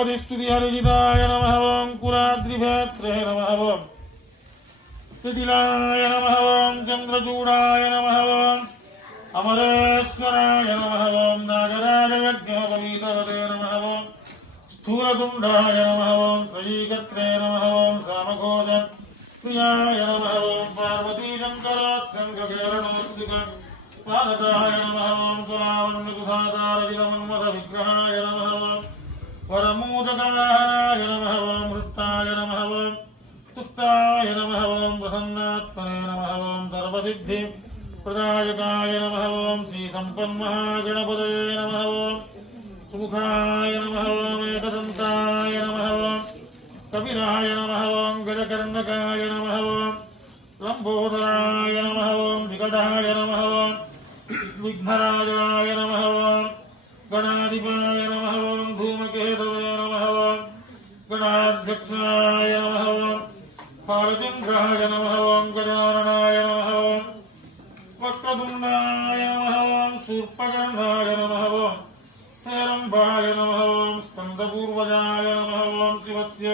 श्रीपतिस्तुतिहरिजिताय नमः ओं कुलाद्रिभेत्रे नमः ओं तिटिलाय नमः ओं चन्द्रचूडाय नमः ओं अमरेश्वराय नमः ओं नागराजयज्ञोपवीतवते नमः ओं स्थूलतुण्डाय नमः ओं श्रीकर्त्रे नमः ओं सामघोष प्रियाय नमः ओं पार्वतीशङ्करात्सङ्गकेरणोत्सुक पादताय नमः ओं तुलावन्नकुधातारविदमन्मथविग्रहाय नमः ओं वरमूदकवाहनाय नमः ओं हृस्ताय नमः ओं तुष्टाय नमः ओं प्रसन्नात्मने नमः ओं सर्वसिद्धि प्रदायकाय नमः ओं श्रीसम्पन्महागणपतये नमः ओं सुमुखाय नमः ओं एकदन्ताय नमः ओं कपिलाय नमः ओं गजकर्णकाय नमः ओं लम्बोदराय नमः ओं विकटाय नमः ओं विघ्नराजाय नमः ओं गणाधिपाय नमः ओं धूमकेतवे नमः ओं गणाध्यक्षाय नमः ओं पालचन्द्राय नमः ओं गजाननाय नमः ओं वक्रतुण्डाय नमः ओं शूर्पकर्णाय नमः ओं हेरम्बाय नमः ओं स्कन्दपूर्वजाय नमः ओं शिवस्य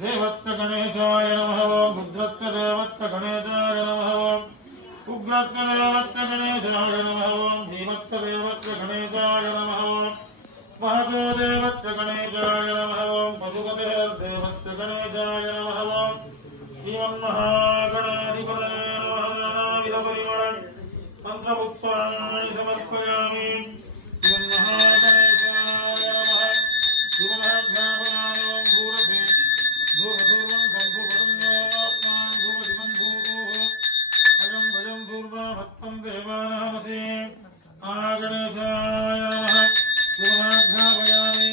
देवस्य गणेशाय नमः ओं रुद्रस्य देवस्य गणेशाय नमः ओं उग्रस्य देवस्य गणेशाय नमः ओं भीमस्य देवस्य गणेशाय नमः ओं महतो देवस्य गणेशाय नमः ओं पशुपतेर्देवस्य गणेशाय नमः ओं श्रीमन्महागणाधिपतये नमः नानाविधपरिमళं मन्त्रपुष्पाणि समर्पयामि श्रीमन्महागणेशाय नमः धूममहाज्ञापयामि ओं भूरसे धूमधूर्वं गन्धुपदन्योऽस्मान् धूमदिवं भूः अयं भजं धूर्वाभक्तं देवानामसि गणेशाय नमः धूममहाज्ञापयामि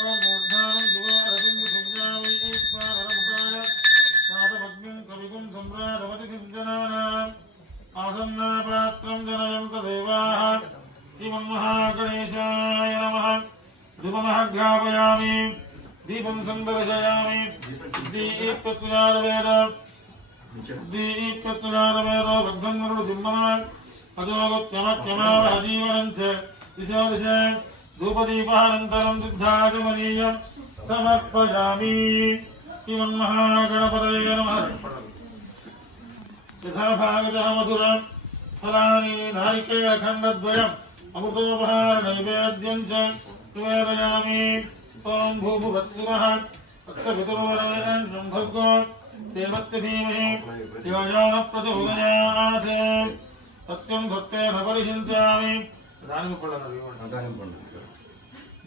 ओं मूर्धानं शिवरविन्दुसंज्ञावै ईश्वरमुखाय साधभग्निं कविकुं सम्राटमतिथिजनानाम् आसन्नापात्रं जनयन्त देवाः श्रीमन्महागणेशाय नमः धूममहाज्ञापयामि दीपं सन्दर्शयामि दीप्यत्वजातवेद भग्नन्मरुडजिह्मनान् अजोगत्यमक्षमावहजीवनं च दिशो दिश धूपदीपानन्तरं दुग्धागमनीयं समर्पयामि श्रीमन्महागणपतये नमः यथाभागतः मधुरं फलानि नारिकेलखण्डद्वयम् अमृतोपहारनैवेद्यं च निवेदयामि ॐ भूभुवस्सुवः अक्षपितुर्वरेण्यं भर्गो देवस्य धीमहि धियो यो न प्रचोदयात् सत्यं भक्तेन परिचिन्तयामि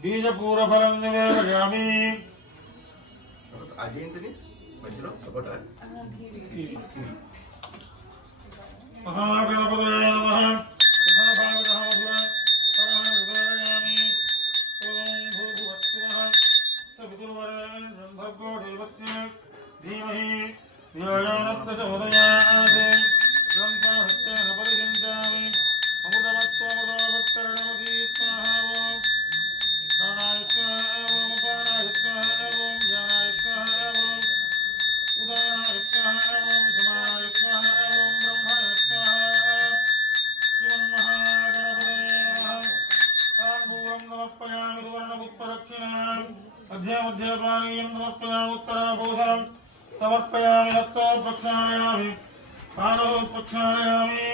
बीजपूरफलं निवेदयामि महागणपतये नमः यथाभागतः मधुरं फलानि निवेदयामि ॐ भूभुवस्सुवः अक्षपितुर्वरेण्यं भर्गो देवस्य धीमहि धियो यो न प्रचोदयात् ग्रन्थहस्तेन परिचिन्तयामि अमृतमत्वमृतोभक्तरणमसि स्वाहा ॐ प्राणाय स्वाहा ॐ अपानाय स्वाहा ॐ ज्ञानाय स्वाहा ॐ उदानाय स्वाहा ॐ समानाय स्वाहा ॐ ब्रह्मणे स्वाहा श्रीमन्महागणपतये नमः ताम्बूलं समर्पयामि सुवर्णपुष्पदक्षिणाम् मध्ये मध्ये पानीयं समर्पयामि उत्तराभूषणं समर्पयामि हस्तौ प्रक्षालयामि पादौ प्रक्षालयामि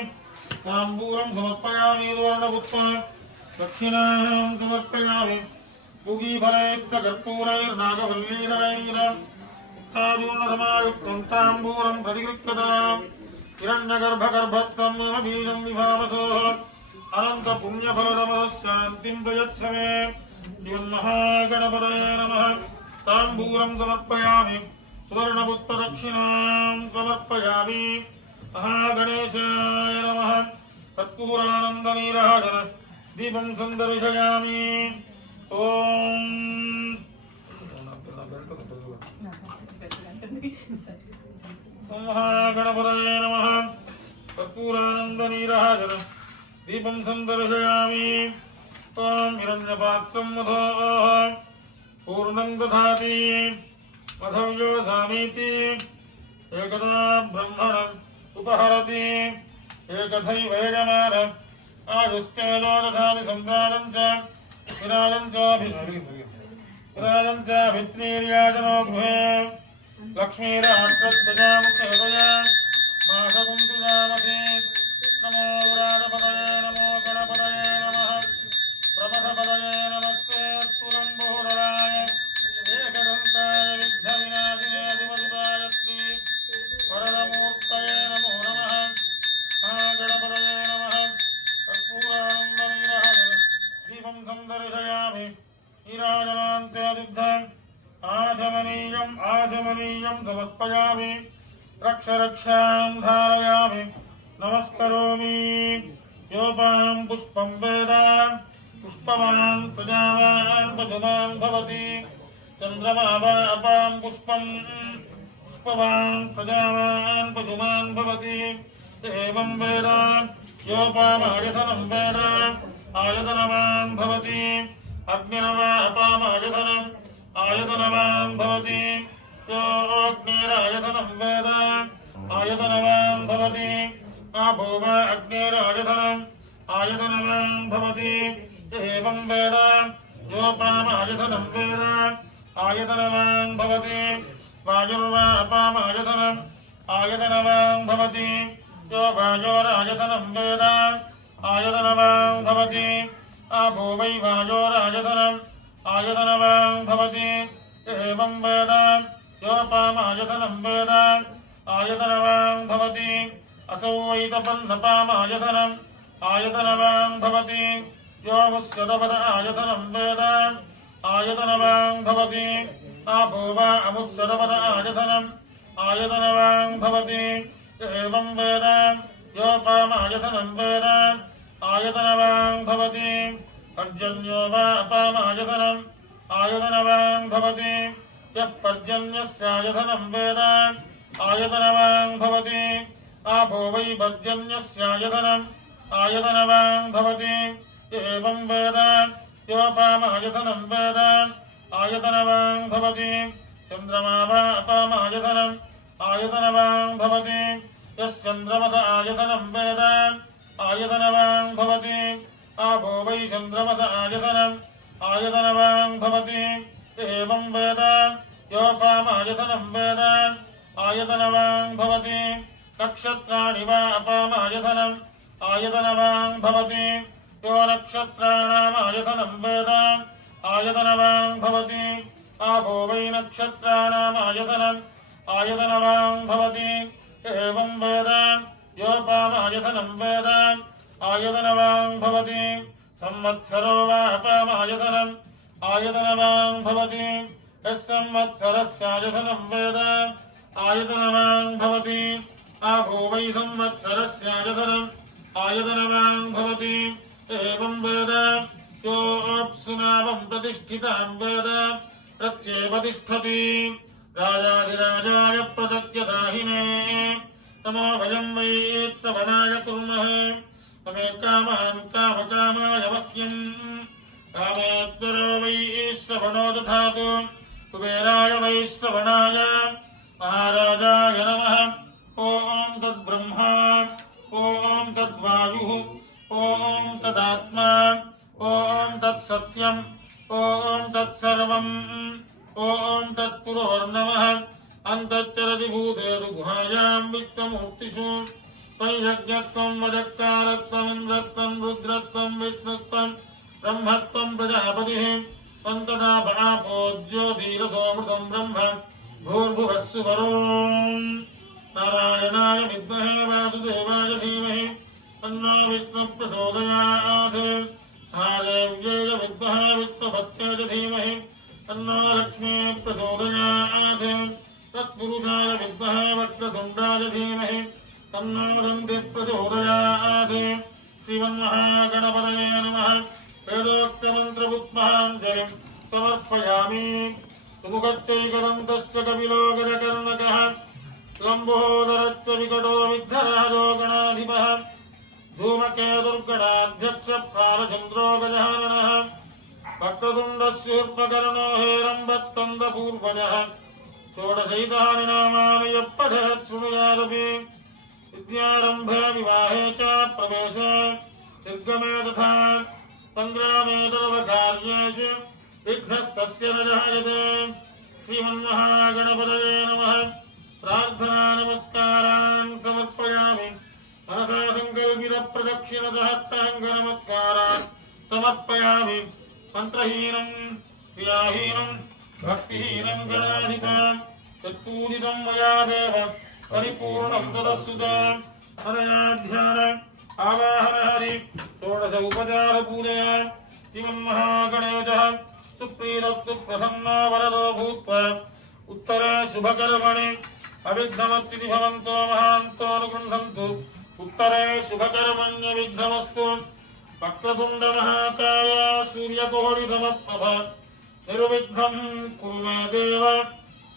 ताम्बूलं समर्पयामि सुवर्णपुष्पं दक्षिणां समर्पयामि पूगीफलैर्कर्पूरैर्नागवल्लीदलैर् उत्तादूर्णसमायुक्तं ताम्बूलं प्रतिगृह्यताम् हिरण्यगर्भगर्भत्वं मम बीजं विभावसोः अनन्तपुण्यफलदमः शान्तिं प्रयच्छ मे श्रीमन्महागणपतये नमः ताम्बूलं समर्पयामि सुवर्णपुष्पदक्षिणां समर्पयामि महागणेशाय नमः कर्पूरानन्दनीराजन दीपं सन्दर्शयामि ॐ महागणपतये नमः कर्पूरानन्दनीराजन दीपं सन्दर्शयामि ॐ हिरण्यपात्रं मधोः पूर्णं दधाति मधव्यो सामीति एकदा ब्रह्मणम् उपहरति एकथैव यजमानम् आयुस्तेजो दधाति सम्प्राणं च विराजं चाभिषेकं राजं च भित्रीर्याजनो गृहे लक्ष्मीराष्ट्रध्वजामुखोदया मासकुन्तुजामते नमो विराटपदये नमो गणपतये नमः प्रमथपदये नमस्ते अस्तुलम्बोदराय एकदन्ताय विघ्नविनाशिने दिवसुताय श्री वरदमूर्तये नमो नमः महागणपतये नमः कर्पूरानन्दनीरः दीपं सन्दर्शयामि नीराजनान्त्यादिद्धम् आचमनीयं समर्पयामि रक्षां धारयामि नमस्करोमि योपां पुष्पं वेद पुष्पवान् प्रजावान् पशुमान् भवति चन्द्रमा अपां पुष्पं पुष्पवान् प्रजावान् पशुमान् भवति एवं वेद योपामायतनं वेद आयतनवान् भवति अग्निर्वा अपामायतनम् आयतनवान् भवति यो अग्निरायतनं वेद आयतनवान् भवति आपो वा अग्निरायतनम् आयतनवान् भवति एवं वेद योपामायतनं वेद आयतनवान् भवति वायुर्वा अपामायतनम् आयतनवान् भवति यो वायोरायतनं वेद आयतनवान् भवति आपो वै वायोरायतनम् आयतनवान् भवति एवं वेद योपामायतनं वेद आयतनवान् भवति असौ वैतपन्नपामायतनम् आयतनवान् भवति यो मुस्सदपद आयतनं वेद आयतनवान् भवति आपो वा अमुस्सदपद आयतनम् आयतनवान् भवति एवं वेद योपामायतनं वेद आयतनवान् भवति पर्जन्यो वा अपामायतनम् आयतनवान् भवति यः पर्जन्यस्यायतनं वेद आयतनवान् भवति आपो वै पर्जन्यस्यायतनम् आयतनवान् भवति एवं वेद योपामायतनं वेद आयतनवान् भवति चन्द्रमा वा अपामायतनम् आयतनवान् भवति यश्चन्द्रमस आयतनं वेद आयतनवान् भवति आपो वै चन्द्रमस आयतनम् आयतनवान् भवति एवं वेद योपामायतनं वेद आयतनवान् भवति नक्षत्राणि वा अपामायतनम् आयतनवान् भवति यो नक्षत्राणाम् आयतनं वेद आयतनवान् भवति आपो वै नक्षत्राणाम् आयतनम् आयतनवान् भवति एवं वेद योपामायतनं वेद आयतनवान् भवति संवत्सरो वा अपामायतनम् आयतनवान् भवति यः संवत्सरस्यायतनं वेद आयतनवान् भवति आपो वै संवत्सरस्यायतनम् आयतनवान् भवति एवं वेद योऽप्सुनामं प्रतिष्ठितां वेद प्रत्येव तिष्ठति राजाधिराजाय प्रदद्यदाहिने नमो भजं वै त्ववनाय कुर्मः तमे कामान् कामकामाय वक्यम् कामेश्वरो वै श्रवणो दधातु कुबेराय वै श्रवणाय महाराजाय नमः ॐ तद्ब्रह्मा ॐ तद्वायुः ॐ तदात्मा ॐ तत्सत्यम् ॐ तत्सर्वम् ॐ तत्पुरोर्नमः अन्तश्चरति भूतेषु गुहायां विश्वमूर्तिषु तैयज्ञत्वं वजत्कारत्वमिन्द्रत्वं रुद्रत्वं विष्णुत्वं ब्रह्मत्वं प्रजापतिः तन्तदा आपो ज्योतिरसोऽमृतं ब्रह्म भूर्भुवः सुवरोम् नारायणाय विद्महे वासुदेवाय धीमहि तन्नो विष्णुः प्रचोदयात् महादेव्यै विद्महे विष्णुभक्त्यै च धीमहि तन्नो लक्ष्मीः प्रचोदयात् तत्पुरुषाय विद्महे वक्रतुण्डाय धीमहि तन्नो दन्तिः प्रचोदयात् श्रीमन्महागणपतये नमः वेदोक्तमन्त्रपुष्पाञ्जलिं समर्पयामि सुमुखच्चैकदन्तश्च कपिलो गजकर्णकः लम्बोदरश्च विकटो विघ्नराजो गणाधिपः धूमकेतुर्गणाध्यक्षः फालचन्द्रो गजाननः वक्रतुण्डस्यूर्पकर्णो हेरम्बत्कन्दपूर्वजः षोडशैतानि नामानि यः पठेत् शृणुयादपि विद्यारम्भे विवाहे च प्रवेशे निर्गमे तथा सङ्ग्रामे सर्वकार्येषु विघ्नस्तस्य न जायते। श्रीमन्महागणपतये नमः। प्रार्थना नमस्कारान् समर्पयामि। मनसा संकल्पित प्रदक्षिणसहस्राङ्गनमस्कारान् समर्पयामि। मंत्रहीनं क्रियाहीनं भक्तिहीनं गणाधिकां तत्पूजितं मया देव परिपूर्णं तदस्तु ते। हरयाध्यान आवाहन हरि षोडश उपचार पूजया श्रीमन्महागणेशः सुप्रीतस्तु प्रसन्नो वरदो भूत्वा उत्तरे शुभकर्मणि अविघ्नमत्ति भवन्तो महान्तोऽनुगृह्णन्तु। उत्तरे शुभकर्मण्यविघ्नमस्तु। वक्रतुण्ड महाकाय सूर्यकोटिसमप्रभ निर्विघ्नं कुरु मे देव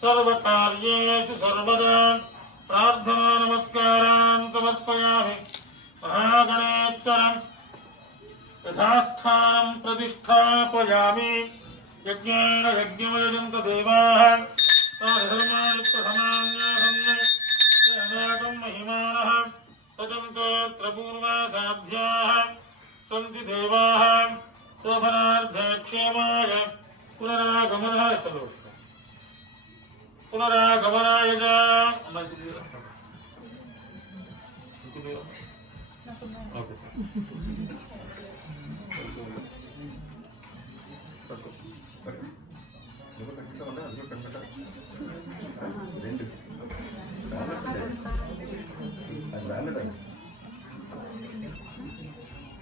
सर्वकार्येषु सर्वदा। प्रार्थना नमस्कारान् समर्पयामि। महागणेश्वरं यथास्थानं प्रतिष्ठापयामि। यज्ञेन यज्ञमयजन्त देवाः ताधर्माणि प्रथमान्यासन् महिमानः सजन्ते पूर्वा साध्याः सन्ति देवाः शोभनार्थे क्षेमाय पुनरागमनाय च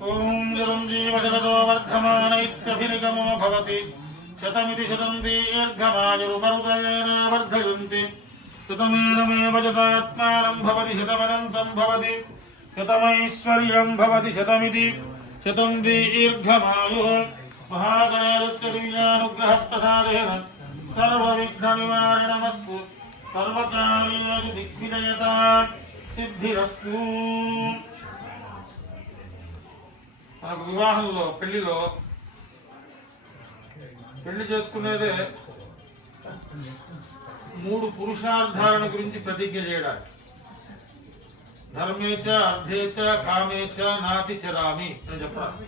ओम जीवजनतो वर्धमान इत्यभिर्गमो भवति। शतमिति शतं दीर्घमायुर्मरुदयेन वर्धयन्ति। शतमेनमेव जतात्मानं भवति शतमनन्तं भवति। शतमैश्वर्यं भवति शतमिति शतं दीर्घमायुः। महागणेशस्य दिव्यानुग्रहप्रसादेन सर्वविघ्ननिवारणमस्तु। सर्वकार्येषु दिग्विजयता सिद्धिरस्तु। మనకు వివాహంలో పెళ్లి చేసుకునేదే 3 పురుషార్థాలను గురించి ప్రతిజ్ఞ చేయడానికి. ధర్మేచ అర్థేచ కామేచ నాతి చరామి అని చెప్పాలి.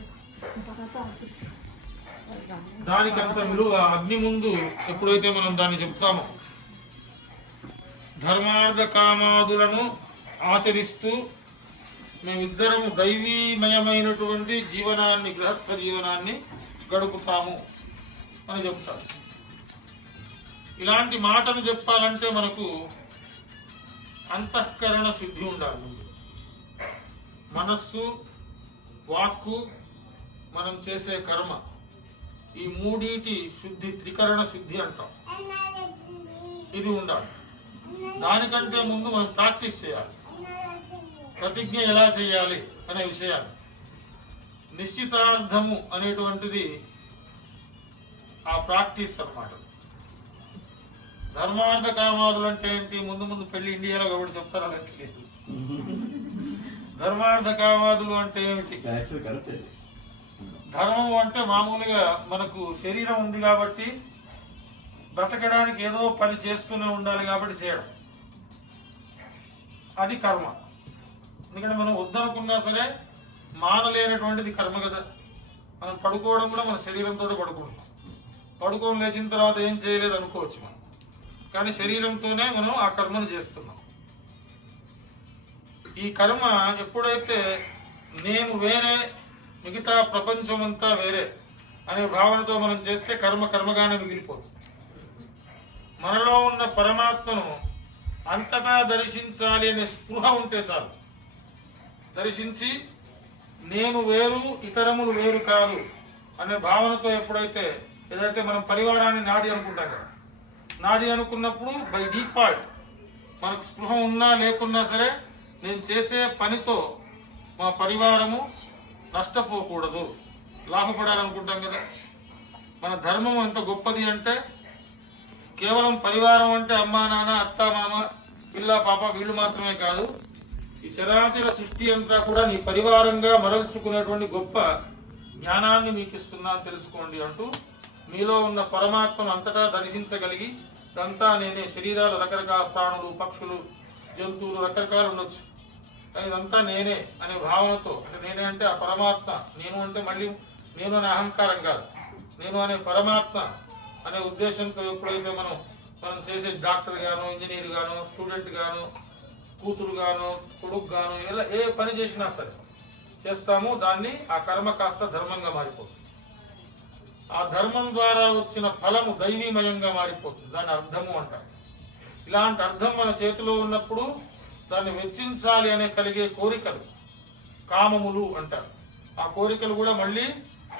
దానికంత విలువ అగ్ని ముందు ఎప్పుడైతే మనం దాన్ని చెప్తామో, ధర్మార్థ కామాదులను ఆచరిస్తూ మేమిద్దరము దైవీమయమైనటువంటి జీవనాన్ని, గృహస్థ జీవనాన్ని గడుపుతాము అని చెప్తారు. ఇలాంటి మాటను చెప్పాలంటే మనకు అంతఃకరణ శుద్ధి ఉండాలి. మనస్సు, వాక్కు, మనం చేసే కర్మ, ఈ మూడిటి శుద్ధి, త్రికరణ శుద్ధి అంటాం. ఇది ఉండాలి. దానికంటే ముందు మనం ప్రాక్టీస్ చేయాలి. ప్రతిజ్ఞ ఎలా చేయాలి అనే విషయాలు. నిశ్చితార్థము అనేటువంటిది ఆ ప్రాక్టీస్ అన్నమాట. ధర్మార్థ కామాదులు అంటే ఏంటి? ముందు ముందు పెళ్లి ఇండియాలో కాబట్టి చెప్తారు, అలా తెలియదు. ధర్మార్థ కామాదులు అంటే ఏమిటి? ధర్మము అంటే మామూలుగా మనకు శరీరం ఉంది కాబట్టి బ్రతకడానికి ఏదో పని చేస్తూనే ఉండాలి కాబట్టి చేయడం, అది కర్మ. ఎందుకంటే మనం వద్దనుకున్నా సరే మానలేనటువంటిది కర్మ కదా. మనం పడుకోవడం కూడా మన శరీరంతో పడుకుంటాం. పడుకోని లేచిన తర్వాత ఏం చేయలేదు అనుకోవచ్చు మనం, కానీ శరీరంతోనే మనం ఆ కర్మను చేస్తున్నాం. ఈ కర్మ ఎప్పుడైతే నేను వేరే, మిగతా ప్రపంచం అంతా వేరే అనే భావనతో మనం చేస్తే కర్మ కర్మగానే మిగిలిపోదు. మనలో ఉన్న పరమాత్మను అంతటా దర్శించాలి అనే స్పృహ ఉంటే చాలు. దర్శించి నేను వేరు, ఇతరములు వేరు కాదు అనే భావనతో ఎప్పుడైతే, ఏదైతే మనం పరివారాన్ని నాది అనుకుంటాం కదా, నాది అనుకున్నప్పుడు బై డిఫాల్ట్ మనకు స్పృహ ఉన్నా లేకున్నా సరే నేను చేసే పనితో మా పరివారము నష్టపోకూడదు, లాభపడాలనుకుంటాం కదా. మన ధర్మం ఎంత గొప్పది అంటే కేవలం పరివారం అంటే అమ్మా నాన్న, అత్త మామ, పిల్ల పాప వీళ్ళు మాత్రమే కాదు. ఈ చరాచర సృష్టి అంతా కూడా నీ పరివారంగా మరల్చుకునేటువంటి గొప్ప జ్ఞానాన్ని మీకు ఇస్తున్నాను తెలుసుకోండి అంటూ మీలో ఉన్న పరమాత్మను అంతటా దర్శించగలిగి, ఇదంతా నేనే, శరీరాలు రకరకాల ప్రాణులు, పక్షులు, జంతువులు రకరకాలు ఉండొచ్చు, కానీ ఇదంతా నేనే అనే భావనతో, అంటే నేనే అంటే ఆ పరమాత్మ, నేను అంటే మళ్ళీ నేను అనే అహంకారం కాదు, నేను అనే పరమాత్మ అనే ఉద్దేశంతో ఎప్పుడైతే మనం చేసే డాక్టర్ గాను, ఇంజనీర్ గాను, స్టూడెంట్ గాను, కూతురు గాను, కొడుకు గాను, ఇలా ఏ పని చేసినా సరే చేస్తాము, దాన్ని ఆ కర్మ కాస్త ధర్మంగా మారిపోతుంది. ఆ ధర్మం ద్వారా వచ్చిన ఫలము దైవీమయంగా మారిపోతుంది. దాన్ని అర్థము అంటారు. ఇలాంటి అర్థం మన చేతిలో ఉన్నప్పుడు దాన్ని వెచ్చించాలి అనే కలిగే కోరికలు కామములు అంటారు. ఆ కోరికలు కూడా మళ్ళీ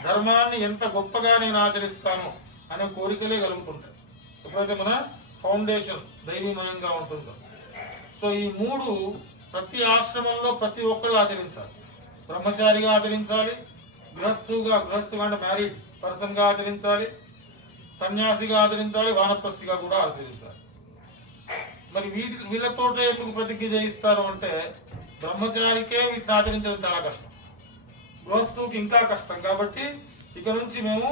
ధర్మాన్ని ఎంత గొప్పగా నేను ఆచరిస్తాను అనే కోరికలే కలుగుతుంటాయి ఎప్పుడైతే మన ఫౌండేషన్ దైవీమయంగా ఉంటుందో. సో ఈ మూడు ప్రతి ఆశ్రమంలో ప్రతి ఒక్కళ్ళు ఆచరించాలి. బ్రహ్మచారిగా ఆచరించాలి, గృహస్థుగా అంటే మ్యారీడ్ పర్సన్గా ఆచరించాలి, సన్యాసిగా ఆచరించాలి, వానప్రస్థిగా కూడా ఆచరించాలి. మరి వీళ్ళతోటే ఎందుకు ప్రతిజ్ఞ చేయిస్తారు అంటే బ్రహ్మచారికే వీటిని ఆచరించడం చాలా కష్టం, గృహస్థుకి ఇంకా కష్టం. కాబట్టి ఇక నుంచి మేము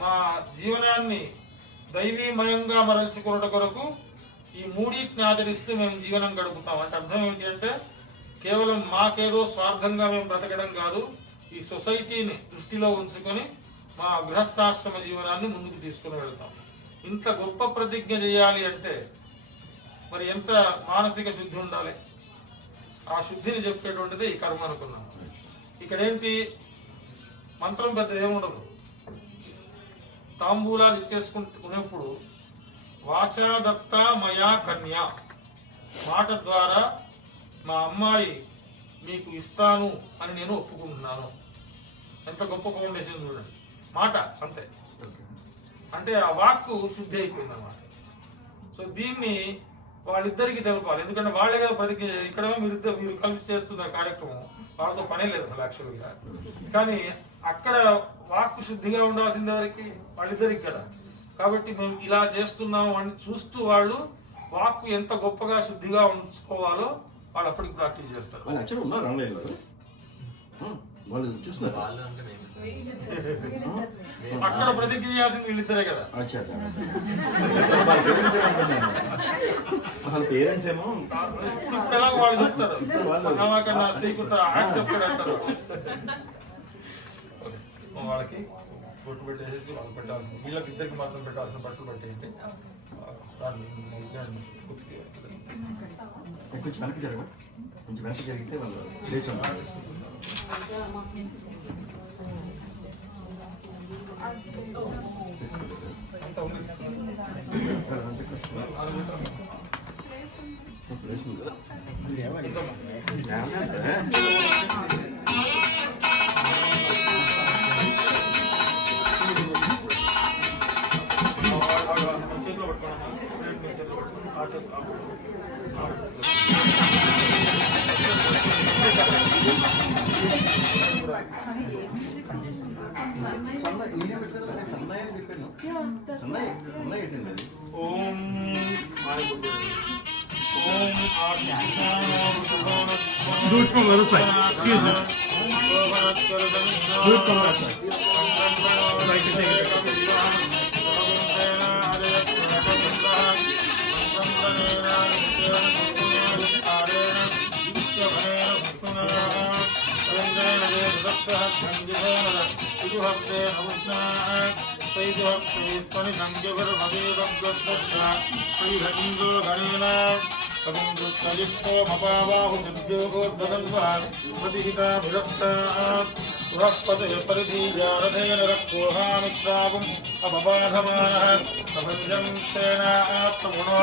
మా జీవనాన్ని దైవీమయంగా మరల్చుకున్న కొరకు ఈ మూడింటిని ఆచరిస్తూ మేము జీవనం గడుపుతాం. అంటే అర్థం ఏంటి అంటే కేవలం మాకేదో స్వార్థంగా మేము బ్రతకడం కాదు, ఈ సొసైటీని దృష్టిలో ఉంచుకొని మా గృహస్థాశ్రమ జీవనాన్ని ముందుకు తీసుకుని వెళ్తాం. ఇంత గొప్ప ప్రతిజ్ఞ చేయాలి అంటే మరి ఎంత మానసిక శుద్ధి ఉండాలి. ఆ శుద్ధిని చెప్పేటువంటిది ఈ కర్మ అనుకున్నాం. ఇక్కడేంటి మంత్రం పెద్ద ఏముండదు. తాంబూలాలు ఇచ్చేసుకునేప్పుడు వాచా దత్త మయా కన్యా, మాట ద్వారా మా అమ్మాయి మీకు ఇస్తాను అని నేను ఒప్పుకుంటున్నాను. ఎంత గొప్ప ఫౌండేషన్ చూడండి. మాట అంతే, అంటే ఆ వాక్కు శుద్ధి అయిపోయింది అన్నమాట. సో దీన్ని వాళ్ళిద్దరికి తెలపాలి, ఎందుకంటే వాళ్ళే కదా ప్రతిజ్ఞ. ఇక్కడ మీరు కలిసి చేస్తున్న కార్యక్రమం వాళ్ళతో పనే లేదు అసలు యాక్చువల్గా. కానీ అక్కడ వాక్కు శుద్ధిగా ఉండాల్సింది ఎవరికి? వాళ్ళిద్దరికి కదా. కాబట్టి మేము ఇలా చేస్తున్నాము అని చూస్తూ వాళ్ళు వాక్కు ఎంత గొప్పగా శుద్ధిగా ఉంచుకోవాలో వాళ్ళు అప్పటికి ప్రాక్టీస్ చేస్తారు. అక్కడ ప్రతిజ్ఞ చేయాల్సింది వీళ్ళిద్దరే కదా. ఇప్పుడు ఎలాగో వాళ్ళు చెప్తారు శ్రీకృష్ణ యాక్సెప్టెడ్ అంటారు. వాళ్ళకి బొట్టు పెట్టేసి వాళ్ళు పెట్టాల్సింది, వీళ్ళకి ఇద్దరికి మాత్రం పెట్టాల్సిన బట్టలు పెట్టేసి దాన్ని కొంచెం వెనక్కి జరగ, కొంచెం వెనక్కి జరిగితే వాళ్ళు Do it from the other side. Excuse me. Do it from that side. So I can take it. परिधीजारथेन रक्षोहामित्रागुम् अपबाधमानः प्रपञ्चं सेनात्मगुणो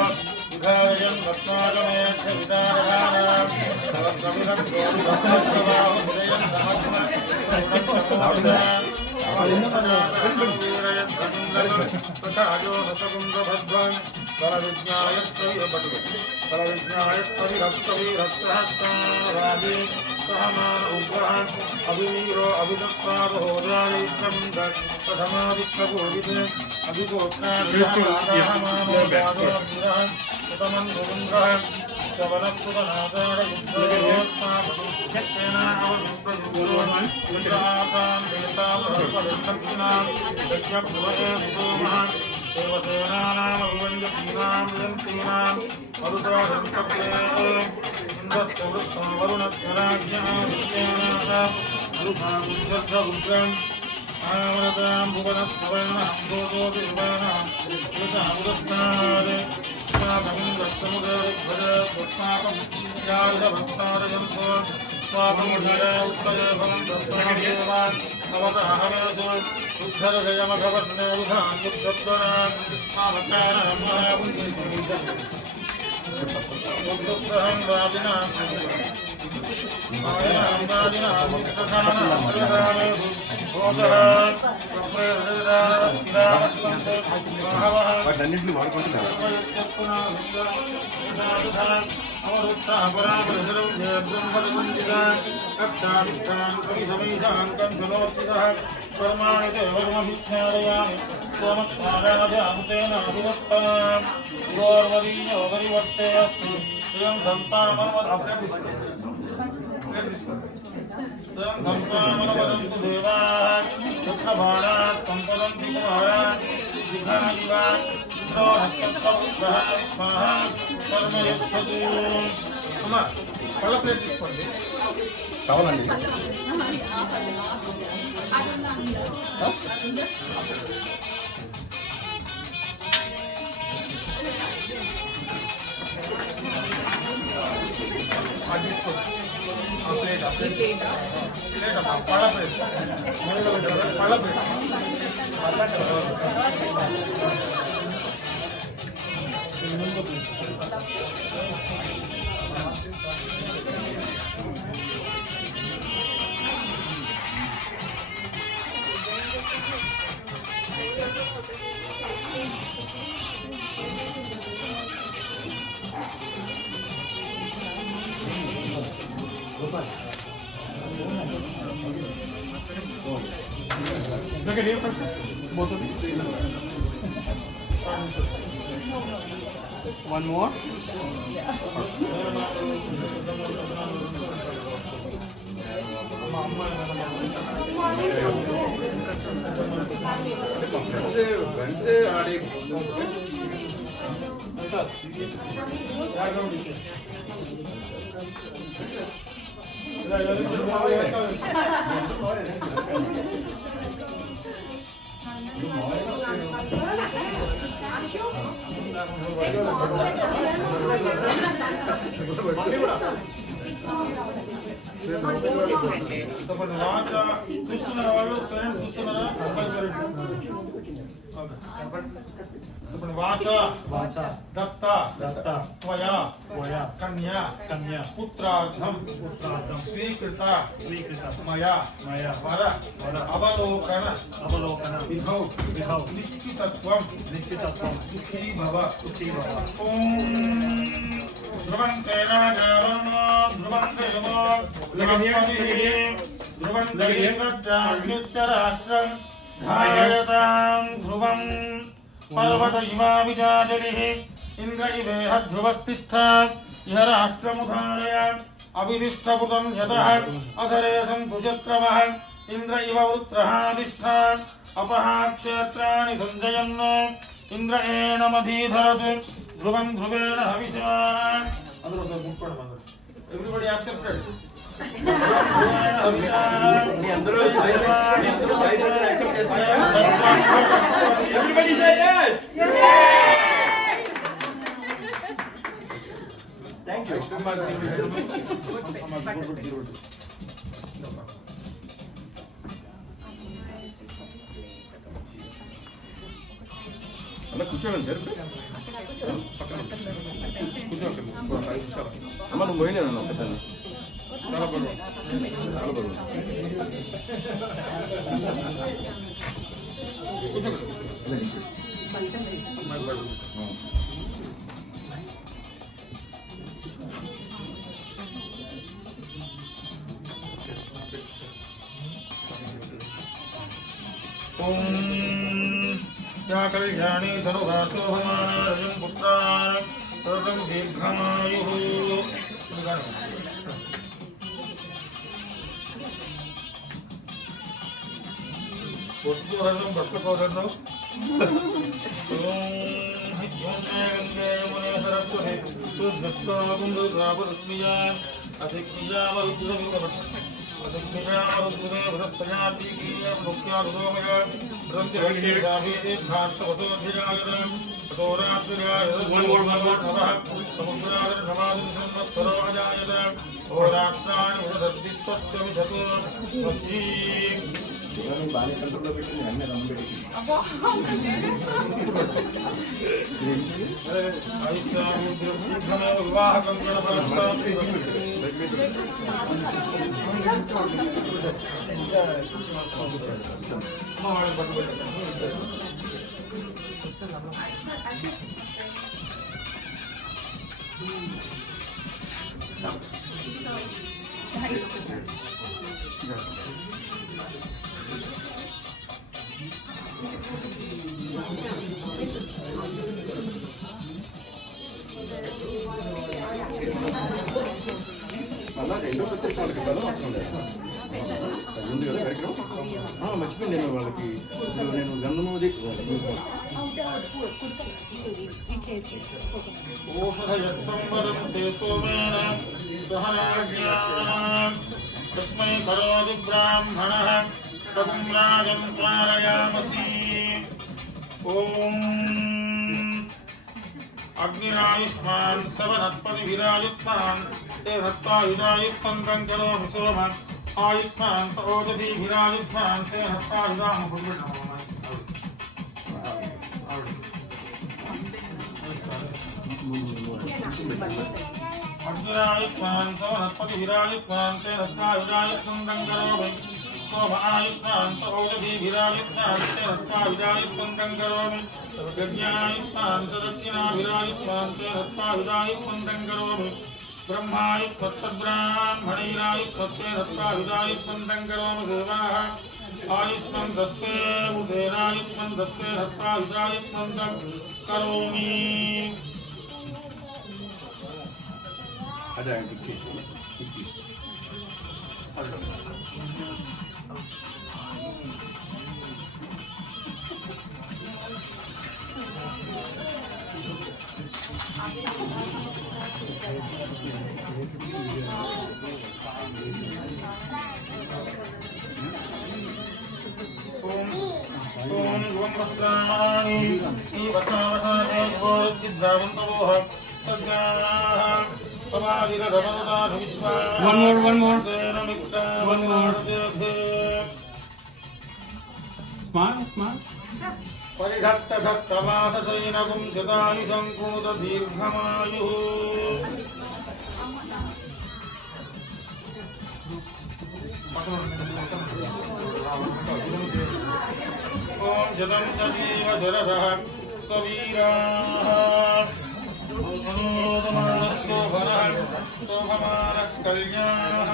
विधायन् वत्मागमेध्यविदारधानाम् सर्वद्रविरक्षोभिरत्नप्रकाजोनसकुन्द्रभद्वान् बलविज्ञायस्तविरक्तवीरक्तहत्ताराजे सहमान उग्रः अभिवीरो अभिदत्तावहोजायैत्रं प्रथमादिष्टपूर्वित् अभिगोत्रादिराहमानोजागोऽग्रः शतमन्वुन्द्रः श्रवणपुरनादारयुद्धोत्पादुक्षेनावरुद्रयुद्धोऽन्द्रासान् देतावरपरिदक्षिणां यज्ञपुरयेन्दोमः देवसेनानामभिवन्द्यतीनां यन्तीनां मरुद्राधस्कप्ले इन्द्रस्य वरुणस्य राज्ञः विद्यानाथ रुद्रं ఆవరతాం భువనత్వైనాం భూతోపిర్వాణాం యుతాముదస్నాద్ స్వాగమింద్రస్తముదరిధ్వజ పుష్పాకం యాయుధభక్తారయంతో స్వాగముదర ఉత్తరేభం దర్భాదేవాన్ అవతాహవేదు ఉద్ధరజయమఘవర్ణే విధాన్యుక్సద్వరాన్ మామకారం మహాపుంజం రాజినాం వాటన్నింటిని వాడుకుంటున్నారు. कर्माणि ते वर्मभिक्षालयामि सोमत्काराजामुतेनाधिवस्ताम् योर्वरीयो वरिवस्ते अस्ति इयं धन्तामनवदन्तु देवाः शुक्रबाणाः सम्पदन्ति कुमाराः शिखानिव द्रोहस्तत्त्वपुत्रः स्वाहा कर्म यच्छतु అమ్మ పళ్ళ ప్లేట్ తీసుకోండి కావాలండి. తీసుకోండి ఆ ప్లేట్ అమ్మా పళ్ళ ప్లేట్ పళ్ళ plate Look at here first. Both of you. One more. Friends ఆడే చూస్తున్నారు వాళ్ళు పేరెంట్స్ చూస్తున్నారా అబ్బాయి పేరెంట్స్ వాచ దత్త త్వయా కన్యా పుత్రార్థం స్వీకృత మయా వర అవలోకన విధౌ నిశ్చితత్వం సుఖీ భవ ఓం ధ్రువం ధ్రువం ధ్రువం రాష్ట్రం ధారయతాం ధ్రువం पर्वत इमा विजाजलिः इंद्र इवेह ध्रुवस्तिष्ठा इह राष्ट्रमुधारय अभिदिष्टपुतं यतः अधरे सन्तुशत्रवः इंद्र इव वृत्रहादिष्ठा अपः क्षेत्राणि सञ्जयन् इंद्र एणमधीधरतु ध्रुवं ध्रुवेण हविषा everybody accepted Everybody say yes. Thank you. అన్న కూర్చోండి సార్ కూర్చోండి అమ్మ నువ్వు పోయినా పెద్దాన్ని చాలా బరువు చాలా బరువు ओम या कल्याणी धनुराशोभमानारजं पुत्रान् सर्वं दीर्घमायुः पुत्ररं भक्तकोदरं ओम गंगे यमुने सरस्वती शुद्धस्वागुंडरापरस्मिया असिक्रियावरुद्धविकवत् బాగా కంట్రోల్లో పెట్టింది అన్నీ రమ్మ అలా రెండో పత్రిక వాళ్ళకి బలం అవసరం లేదు ఉంది కదా కార్యక్రమం మర్చిపోయింది నేను వాళ్ళకి నేను గంధమోది तस्मै करोति ब्राह्मणः तं राजं कारयामसि ॐ अग्निरायुष्मान् सवनत्पतिभिरायुक्तान् ते हत्वायुधायुक्तं करोमि सोम आयुक्तान् स ओजधीभिरायुक्तान् ते अग्निरायुक्तान् सवनत्पतिभिरायुक्तान् ते हत्वायुधायुक्तं करोमि सोम आयुक्तान् स ओजधीभिरायुक्तान् ते हत्वायुधायुक्तं करोमि यज्ञायुक्तान् च दक्षिणाभिरायुक्तान् ते हत्वायुधायुक्तं करोमि ब्रह्मायुक्तब्राह्मणैरायुक्ते हत्वायुधायुक्तं करोमि देवाः आयुष्मन्तस्ते बुधेनायुष्मन्तस्ते हत्वायुधायुक्तं करोमि అదే ఆయనకి ఇచ్చేసి One more. Smile. परिधत्तधत्तमासैनगुं शतायुषङ्कूत दीर्घमायुः ॐ शतं च जीव शरदः सवीराः शोभनः शोभमानः कल्याणः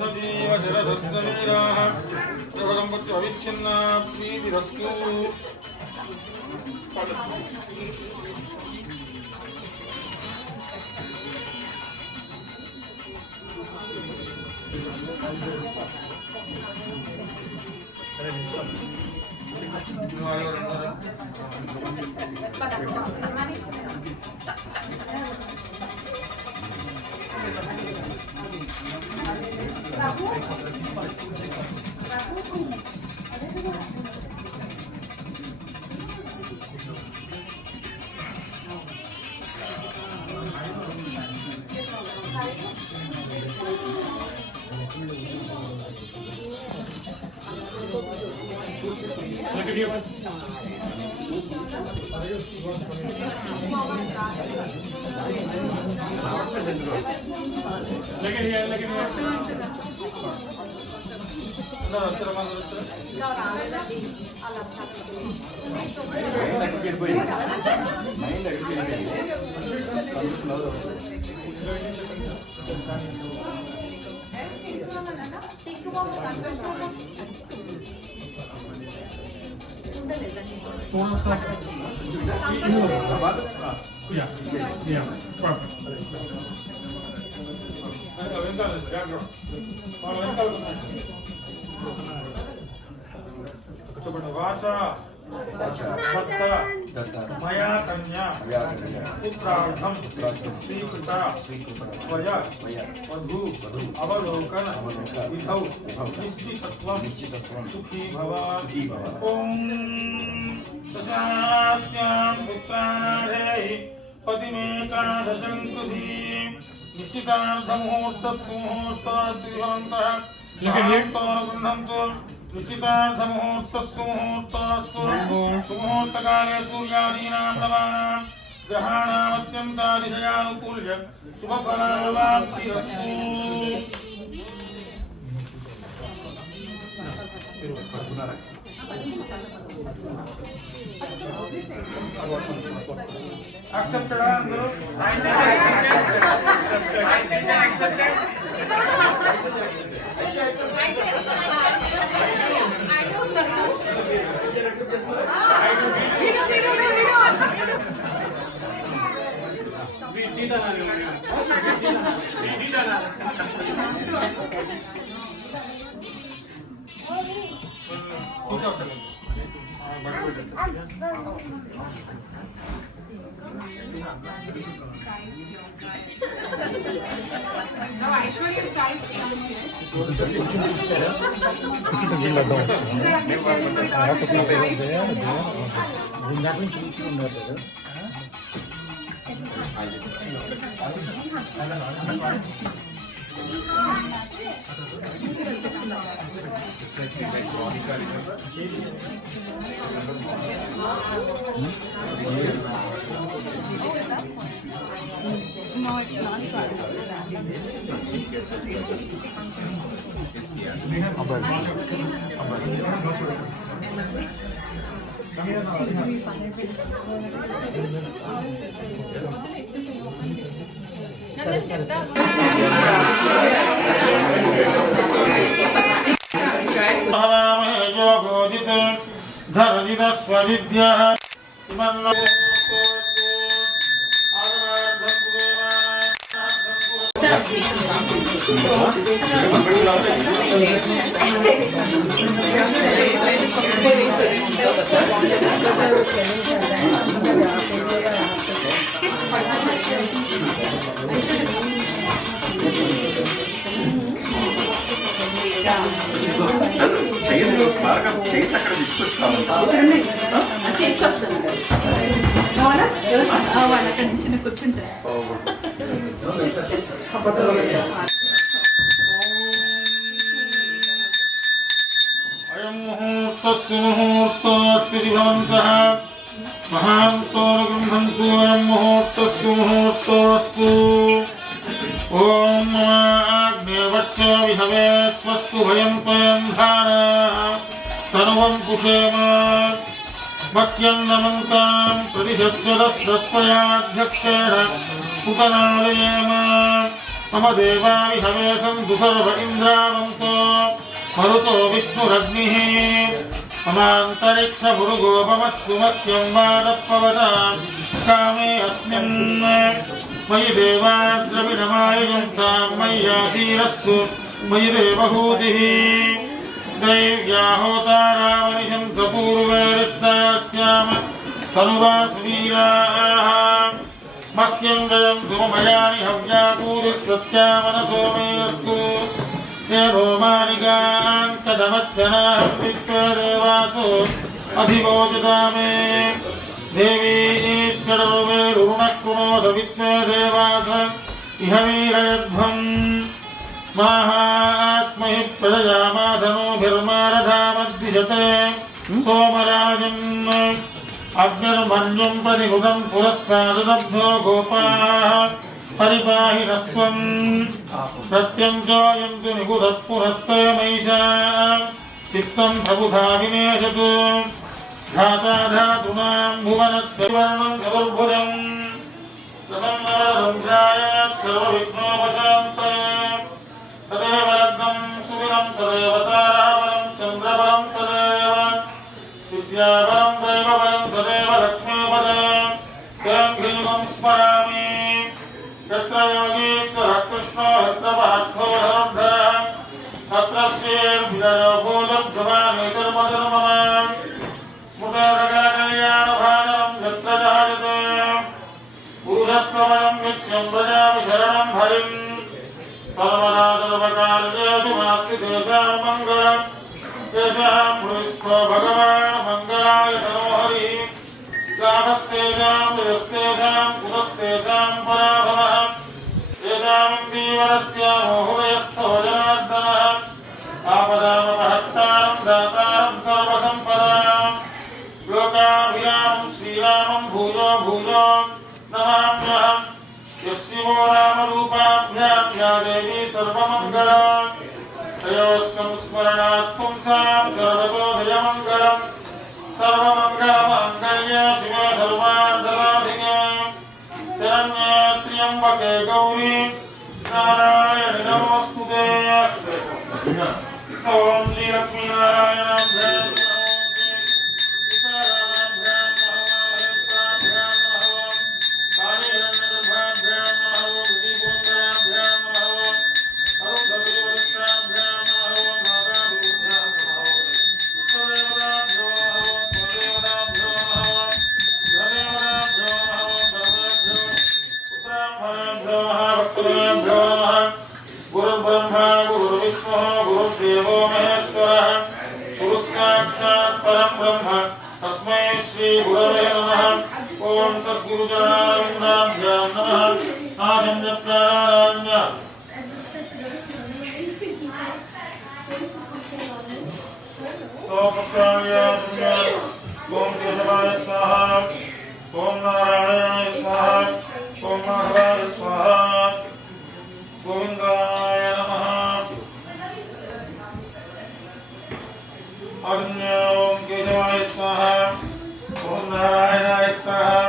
सजीव शरदस्सवीराः जगदम्पत्य अविच्छिन्ना प्रीतिरस्तु Look at you. Look at here. Yeah, perfect. వాచ భర్త मया कन्या पुत्रार्थम स्वीकृता त्वय वधू अवलोकन विधौ निश्चितत्वं सुखी भव। ओम दशास्यां पुत्राणाधेहि पतिमेकादशं कृधि निश्चितार्थमुहूर्तस्सुमुहूर्तस्तु भवन्तः गृह्णन्तु निश्चितार्थमुहूर्तस्सु मुहूर्तस्तु सुमुहूर्तकाले सूर्यादीनां नवानां ग्रहाणामत्यन्तादिशयानुकूल्य शुभफलाप्तिरस्तु। Accepted అందరూ Now Aishwarya's size comes here. No, it's not part of धनविदस्वविद्यः చేయదు బాగా చేసి అక్కడ తెచ్చుకోవచ్చు చేసుకొస్తాను వాళ్ళు అక్కడ నుంచి కూర్చుంటారు. अयं मुहूर्तस्य मुहूर्तोऽस्ति भवन्तः महान्तो गृह्णन्तु अयं मुहूर्तस्य मुहूर्तोऽस्तु। ॐ आग्नेयवच्च विहवे स्वस्तु भयं त्वयं धाराः तनुवं पुषेम मह्यन्नमन्तां प्रतिशश्चरस्रस्त्वयाध्यक्षेण पुतनालयेम मम देवा विहवे सन्तु सर्व इन्द्रावन्तो मरुतो विष्णुरग्निः ममान्तरिक्षभुरुगोपमस्तु मह्यं वादपवतां कामे अस्मिन् मयि देवाद्रविणमायुजन्तां मय्याधीरस्सु मयि देवहूतिः दैव्याहोतारावनिशन्त पूर्वेरिष्टास्याम तनुवासुवीराः मह्यं गयन्तु मयानि हव्यापूरिकृत्यामनसो मेऽस्तु येनो मानिकान् कदमच्छनाहं वित्ते देवासो अधिवोचता मे देवी ईश्वररुमेरुणः वित्ते देवास इह वीरयध्वम् माहास्महि प्रजयामाधनोभिर्मारधामद्विजते सोमराजन् अग्निर्मन्युं प्रतिहुतं पुरस्तादब्धो गोपाः परिपाहि नस्त्वम् प्रत्यञ्चोऽयन्तु निगुधः पुनस्ते मयिषा चित्तं प्रबुधा विनेशतु धाता धातूनां भुवनत्ववर्णं चतुर्भुजम् प्रसन्नवरं सर्वविघ्नोपशान्तये तदेव लग्नं सुविनं तदेव ताराबलं चन्द्रबलं तदेव विद्याबलं दैवबलं तदेव लक्ष्मीपदे तं ह्रीं स्मरामि यत्र योगीश्वरः कृष्णो यत्र पार्थो धनुर्धरः तत्र श्रीर्विजयो भूतद्भवान् स्मृतिर्गणकल्याणभाजनं नित्यं व्रजामि शरणं हरिं सर्वदा सर्वकालेषु नास्ति तेषां मङ्गलम् तेषां भूयिष्ठो भगवान् मङ्गलाय तनो हरिः गाभस्तेषां यस्तेषां सुतस्तेषां पराभवः तेषां जीवनस्यामो हृदयस्थो जनार्दनः आपदामपहर्तारं दातारं सर्वसम्पदां लोकाभिरामं श्रीरामं भूयो भूयो नमाम्यहम् यस्यो रामरूपाभ्यां या देवी सर्वमङ्गलम् तयोस्तं स्मरणात् पुंसां सर्वतो जयमङ्गलम् सर्वमङ्गलमाङ्गल्ये शिवे सर्वार्धसाधिके शरण्ये त्र्यम्बके गौरी नारायणि नमोऽस्तुते ॐ श्रीलक्ष्मीनारायणाभ्यां गुरुर्ब्रह्मा गुरुर्विष्णुः गुरुर्देवो महेश्वरः गुरुः साक्षात् परं ब्रह्म तस्मै श्री गुरवे नमः ओम सद्गुरुचरणारविन्दाभ्यां नमः आजन्यप्राणान्य ओम केशवाय स्वाहा ओम नारायणाय स्वाहा ओम माधवाय स्वाहा गोविंदाय नमः ओम केशवाय स्वाहा ओम नारायणाय स्वाहा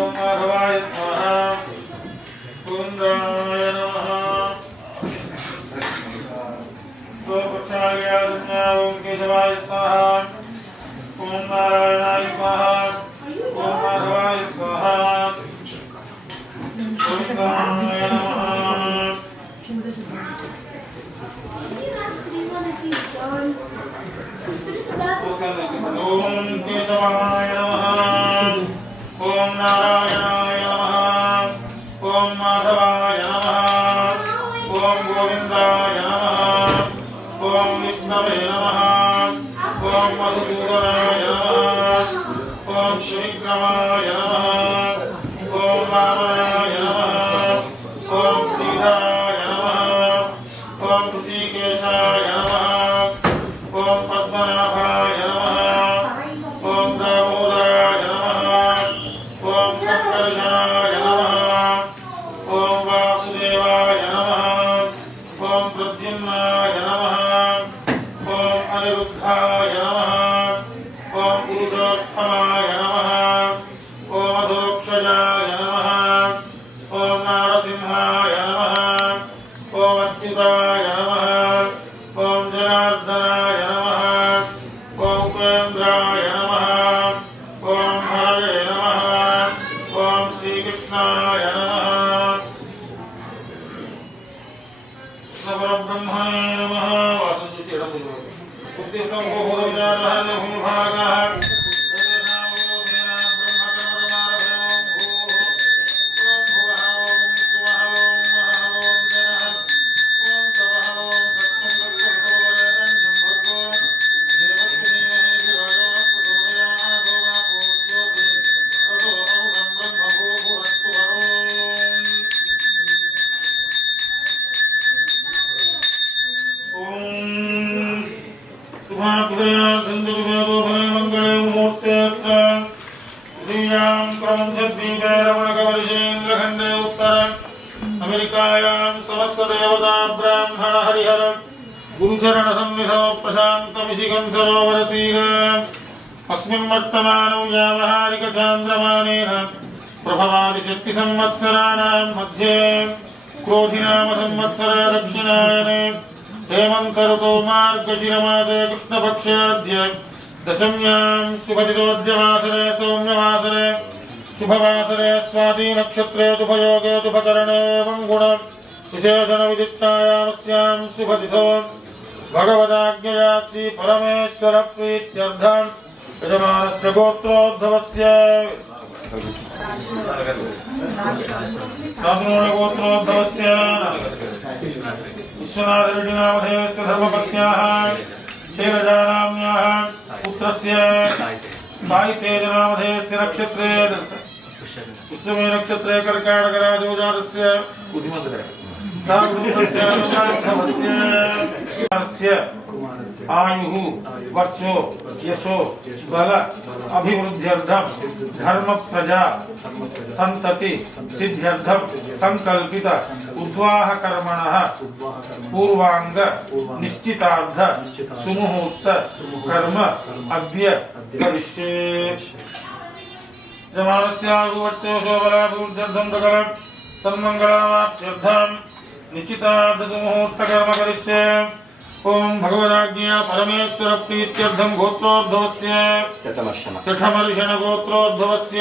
ओम माधवाय स्वाहा गोविंदाय नमः ओम केशवाय स्वाहा ओम नारायणाय स्वाहा ओम माधवाय स्वाहा गोविंदाय नमः ओम केशवाय नमः ओम नारायणाय नमः ओम माधवाय नमः ओम गोविंदाय नमः ओम विष्णवे नमः ओम मधुसूदनाय नमः ओम श्रीविक्रमाय नमः ओम वामनाय नमः ओम सीताय नमः ओम ऋषिकेशाय नमः ओम पद्मनाभाय नमः ओम दामोदराय नमः ओम संकर्षणाय नमः ओम वासुदेवाय नमः ओम प्रद्युम्नाय नमः ओम अनिरुद्धाय नमः ओम पुरुषोत्तमाय नमः ओम अधोक्षजाय नमः ओम नारसिंहाय नमः ओम अच्युताय नमः ओम जनार्दनाय नमः ओम उपेन्द्राय नमः ओम हरये नमः ओम श्रीकृष्णाय नमः परब्रह्मणे नमः वासुदेवः उत्तिष्ठं भूतविचारः भूभागः अमेरिकायां समस्त देवता ब्राह्मण हरिहर गुरुचरण सन्निधौ प्रशान्तमिशिखं सरोवरतीरे अस्मिन् वर्तमानौ व्यावहारिक चान्द्रमानेन प्रभवादिशक्ति संवत्सराणां मध्ये क्रोधिनाम संवत्सरे दक्षिणायने हेमन्त ऋतौ मार्गशिरमासे कृष्णपक्षाद्य दशम्यां शुभदिनोद्यवासरे सौम्यवासरे शुभवासरे स्वाति नक्षत्रे दुभयोगे दुभकरणे वंगुण विशेषण विदितायामस्यां शुभतिथौ भगवदाज्ञया श्री परमेश्वर प्रीत्यर्थं यजमानस्य गोत्रोद्भवस्य राजनोळगोत्रोद्भवस्य विश्वनाथरेड्डिनामधेयस्य धर्मपत्न्याः शैलजानाम्याः पुत्रस्य साहित्येजनामधेयस्य नक्षत्रे विश्वमे नक्षत्रे कर्काटकराजो जातस्य आयु वर्षो यशो बल अभिवृद्ध्यर्थम धर्म प्रजा संतति सिद्ध्यर्थम संकल्पित उद्वाह कर्मणः पूर्वांग निश्चितार्थ सुमुहूर्त कर्म अद्य करिष्ये जमानस्य आयु वर्षो बल अभिवृद्ध्यर्थम सकलं तन्मंगलावाप्त्यर्थम निश्चितार्थ सुमुहूर्त कर्म करिष्ये। ओम भगवदाज्ञा परमेश्वर प्रीत्यर्थम गोत्रोद्भवस्य शठमर्षण गोत्रोद्भवस्य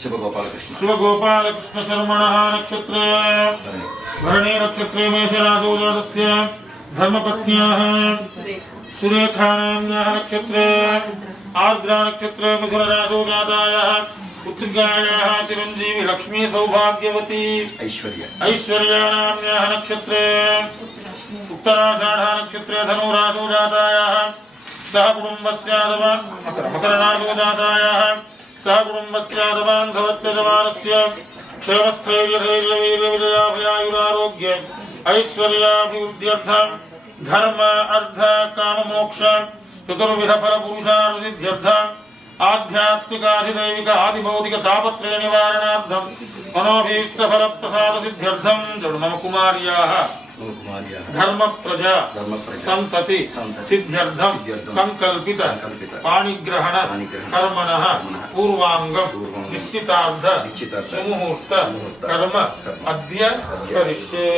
शिवगोपाल कृष्ण शर्मणः नक्षत्रे भरणी नक्षत्रे मेषराजो जातस्य धर्मपत्न्याः सुरेखानाम्याः नक्षत्रे आर्द्रा नक्षत्रे मधुरराजो जातायाः पुत्रिकायाः चिरञ्जीवी लक्ष्मी सौभाग्यवती ऐश्वर्यानाम्याः नक्षत्रे उत्तराषाढा नक्षत्रे धनुराजो जातायाः सह कुटुम्बस्यादवा मकरराजो जातायाः सह कुटुम्बस्यादवान्धवस्य जमानस्य क्षेमस्थैर्यधैर्यवीर्यविजयाभयायुरारोग्य ऐश्वर्याभिवृद्ध्यर्थं धर्म अर्थ काम मोक्ष चतुर्विध फल पुरुषार्थसिद्ध्यर्थं आध्यात्मिकाधिदैविक आदिभौतिक तापत्रय निवारणार्थं मनोभीष्ट फल प्रसाद सिद्ध्यर्थं मम कुमार्याः धर्म प्रजा संतति सिद्ध्यर्थं संकल्पित पाणिग्रहण कर्मणः पूर्वांगम निश्चितार्थ सुमुहूर्त कर्म अद्य करिष्ये।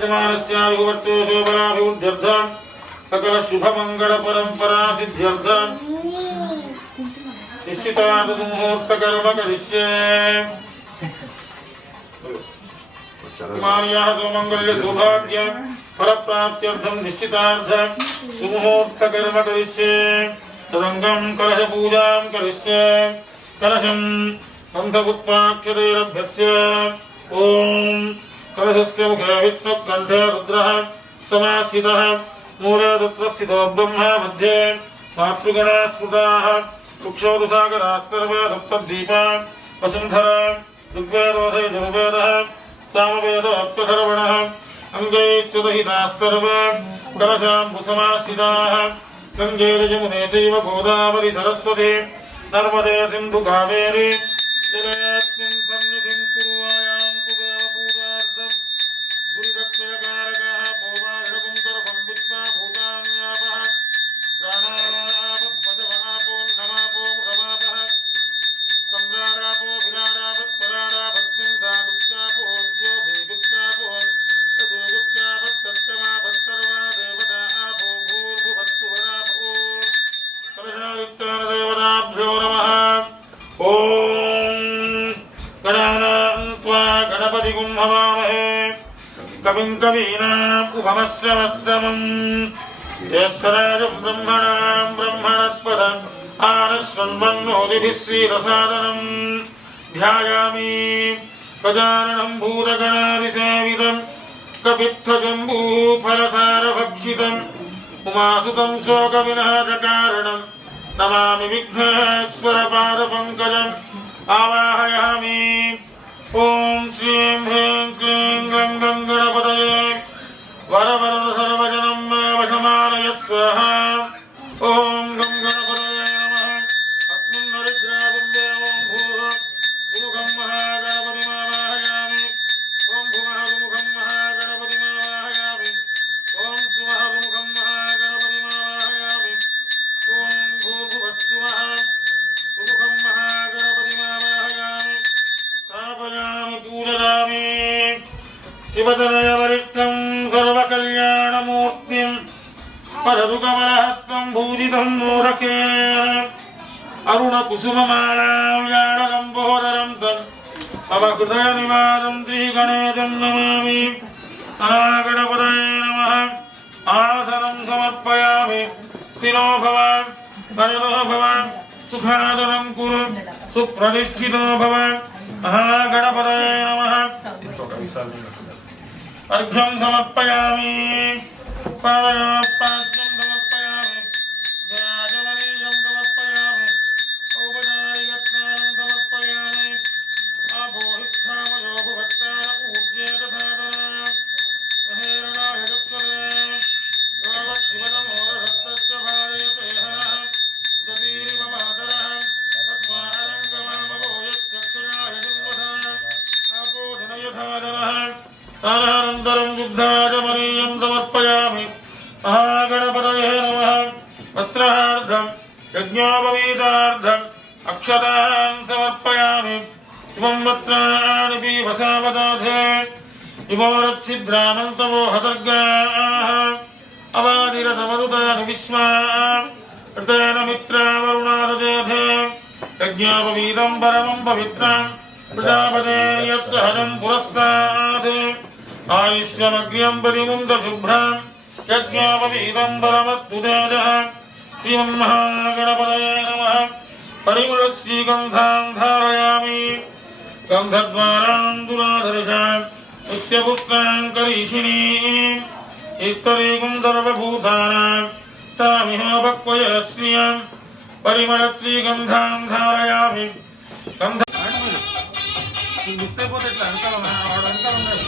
यजमानस्य आयुः वर्षो शोभनाभिवृद्ध्यर्थं सकल शुभ मंगल परंपरा सिद्ध्यर्थं निश्चितार्थ सुमुहूर्त कर्म करिष्ये। कुमार्याः सौमंगल्य सौभाग्य फल प्राप्त्यर्थं निश्चितार्थ सुमुहूर्त कर्म करिष्ये। तदंगं कलश पूजां करिष्ये। कलशं गन्धपुष्पाक्षतैरभ्यस्य ओम कलशस्य मुखे विष्णुः कण्ठे रुद्रः समाश्रितः मूले तत्र स्थितो ब्रह्मा मध्ये मातृगणा स्मृताः वृक्षोदसागराः सर्वे सप्तद्वीपा वसुन्धरा ऋग्वेदोऽधे यजुर्वेदः सामवेद अप्यथर्वणः अङ्गैस्युतहिताः सर्वे कलशाम्बुसमाश्रिताः गङ्गे यमुने चैव गोदावरी सरस्वती नर्मदे सिन्धु कावेरी जलेऽस्मिन् सन्निधिं कुरु आयान्तु देवपूजार्थं गुरुदक्षिणकारकः भोगाघ्रगुं सर्वं विद्मा भूतान्यापः प्राणायापत्पदवापो नमापो मृतमापः सम्राडापो विराडापत्पराडापत्सिं दागुत्यापो ज्योतिगुत्यापो तदुगुत्यापत्तमापत्सर्वा देवता आपो भूर्भुवत्सुवरापो कलशादित्यानदेवताभ्यो नमः। ॐ गणानां त्वा गणपतिगुं हवामहे कविं कवीनाम् उपमश्रवस्तमम् ज्येष्ठराजं ब्रह्मणां ब्रह्मणस्पदम् आनश्वन्वन्नोदिभिः श्रीरसादनम् ध्यायामि गजाननं भूतगणादिसेवितं कपित्थजम्बूफलसारभक्षितम् उमासुतं शोकविनाशकारणं नमामि विघ्नेश्वरपादपङ्कजम् आवाहयामि। ॐ श्रीं ह्रीं क्लीं ग्लं गं गणपतये वरवरद सर्वजनं मे वशमानय स्वाहा। ॐ गं गणपतये नमः। अस्मिन्नरिद्रावं देवं भूः सुमुखं महागणपतिमावाहयामि। ॐ भुवः सुमुखं महागणपतिमावाहयामि। ॐ सुवः सुमुखं महागणपतिमावाहयामि। ॐ भूर्भुवस्सुवः सुमुखं महागणपतिमावाहयामि। स्थापयामि पूजयामि शिवतनयवरिष्ठं सर्वकल्याणमूर्तिं परदुकमलहस्तं भूजितं मोदकेन अरुणकुसुममालां व्याळलम्बोदरं तं मम हृदयनिवासं त्रिगणेशं नमामि। गणपतये नमः। आसनं समर्पयामि। स्थिरो भव वरदो भव सुखादरं कुरु सुप्रतिष्ठितो भव महागणपतये नमः अर्घ्यं समर्पयामि पादयोपाद्यं समर्पयामि ध्यानमनीयं समर्पयामि औपचारिकस्नानं समर्पयामि आपोहिष्ठामयो भुवत्तान ऊर्जेत साधना महेरणाय चक्षुरे योगशिवतमोरहस्तस्य भार्यते जतीरिव मातरः तस्मारङ्गमामवो यत्यक्षराय दुर्वधः आपोधिनयथाधनः तानानन्तरं युद्धाचमनीयं समर्पयामि महागणपतये नमः वस्त्रार्धं यज्ञोपवीतार्धम् अक्षतां समर्पयामि इमं वस्त्राणि पीवसावदाधे इवोरच्छिद्रानन्तवो हतर्गाः अवादिरथमरुतानि विश्वा ऋतेन मित्रावरुणाददेधे यज्ञोपवीतं परमं पवित्रं प्रजापतेर्यत्सहजं पुरस्तात् आयुष्यमग्र्यं प्रतिमुन्दशुभ्रं यज्ञोपवीतं परमस्तु तेजः श्रीमन्महागणपतये नमः परिमलश्रीगन्धां धारयामि गन्धद्वारां दुराधरिषां नित्यपुष्टां करीषिणीं इत्तरेकुं सर्वभूतानां तामिहोपक्वय श्रियं परिमलश्रीगन्धां धारयामि गन्ध మిస్ అయిపోతే ఇట్లా వెనకాల వాడు వెనకాల ఉన్నాడు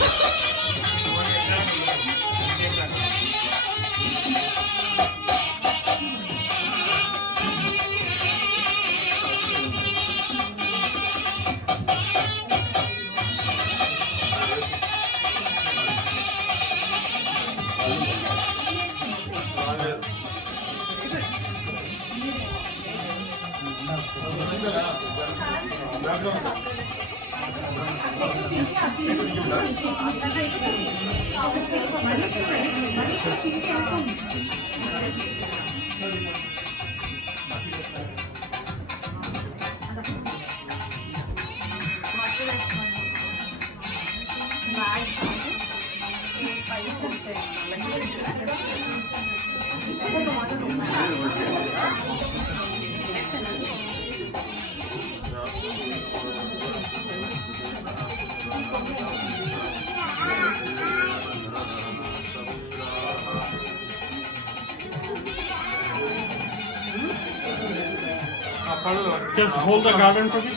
Just hold the garland for me.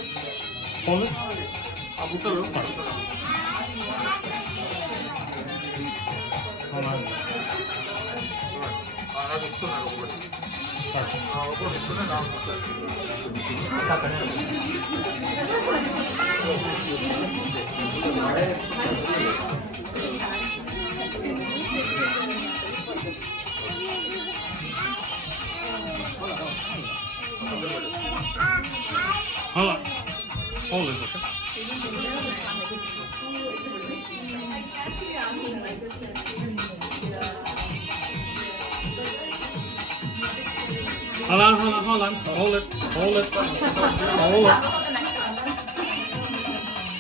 Hold it. Hold on. Hold it, okay? Hold on. Hold it.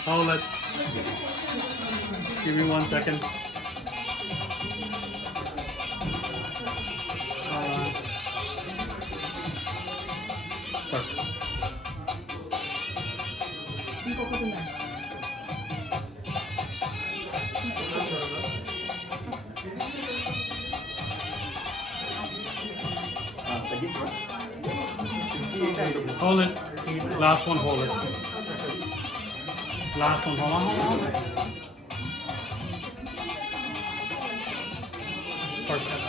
Hold it. Give me 1 second. Perfect. Hold it. Last one, hold it. Last one, hold on. Perfect.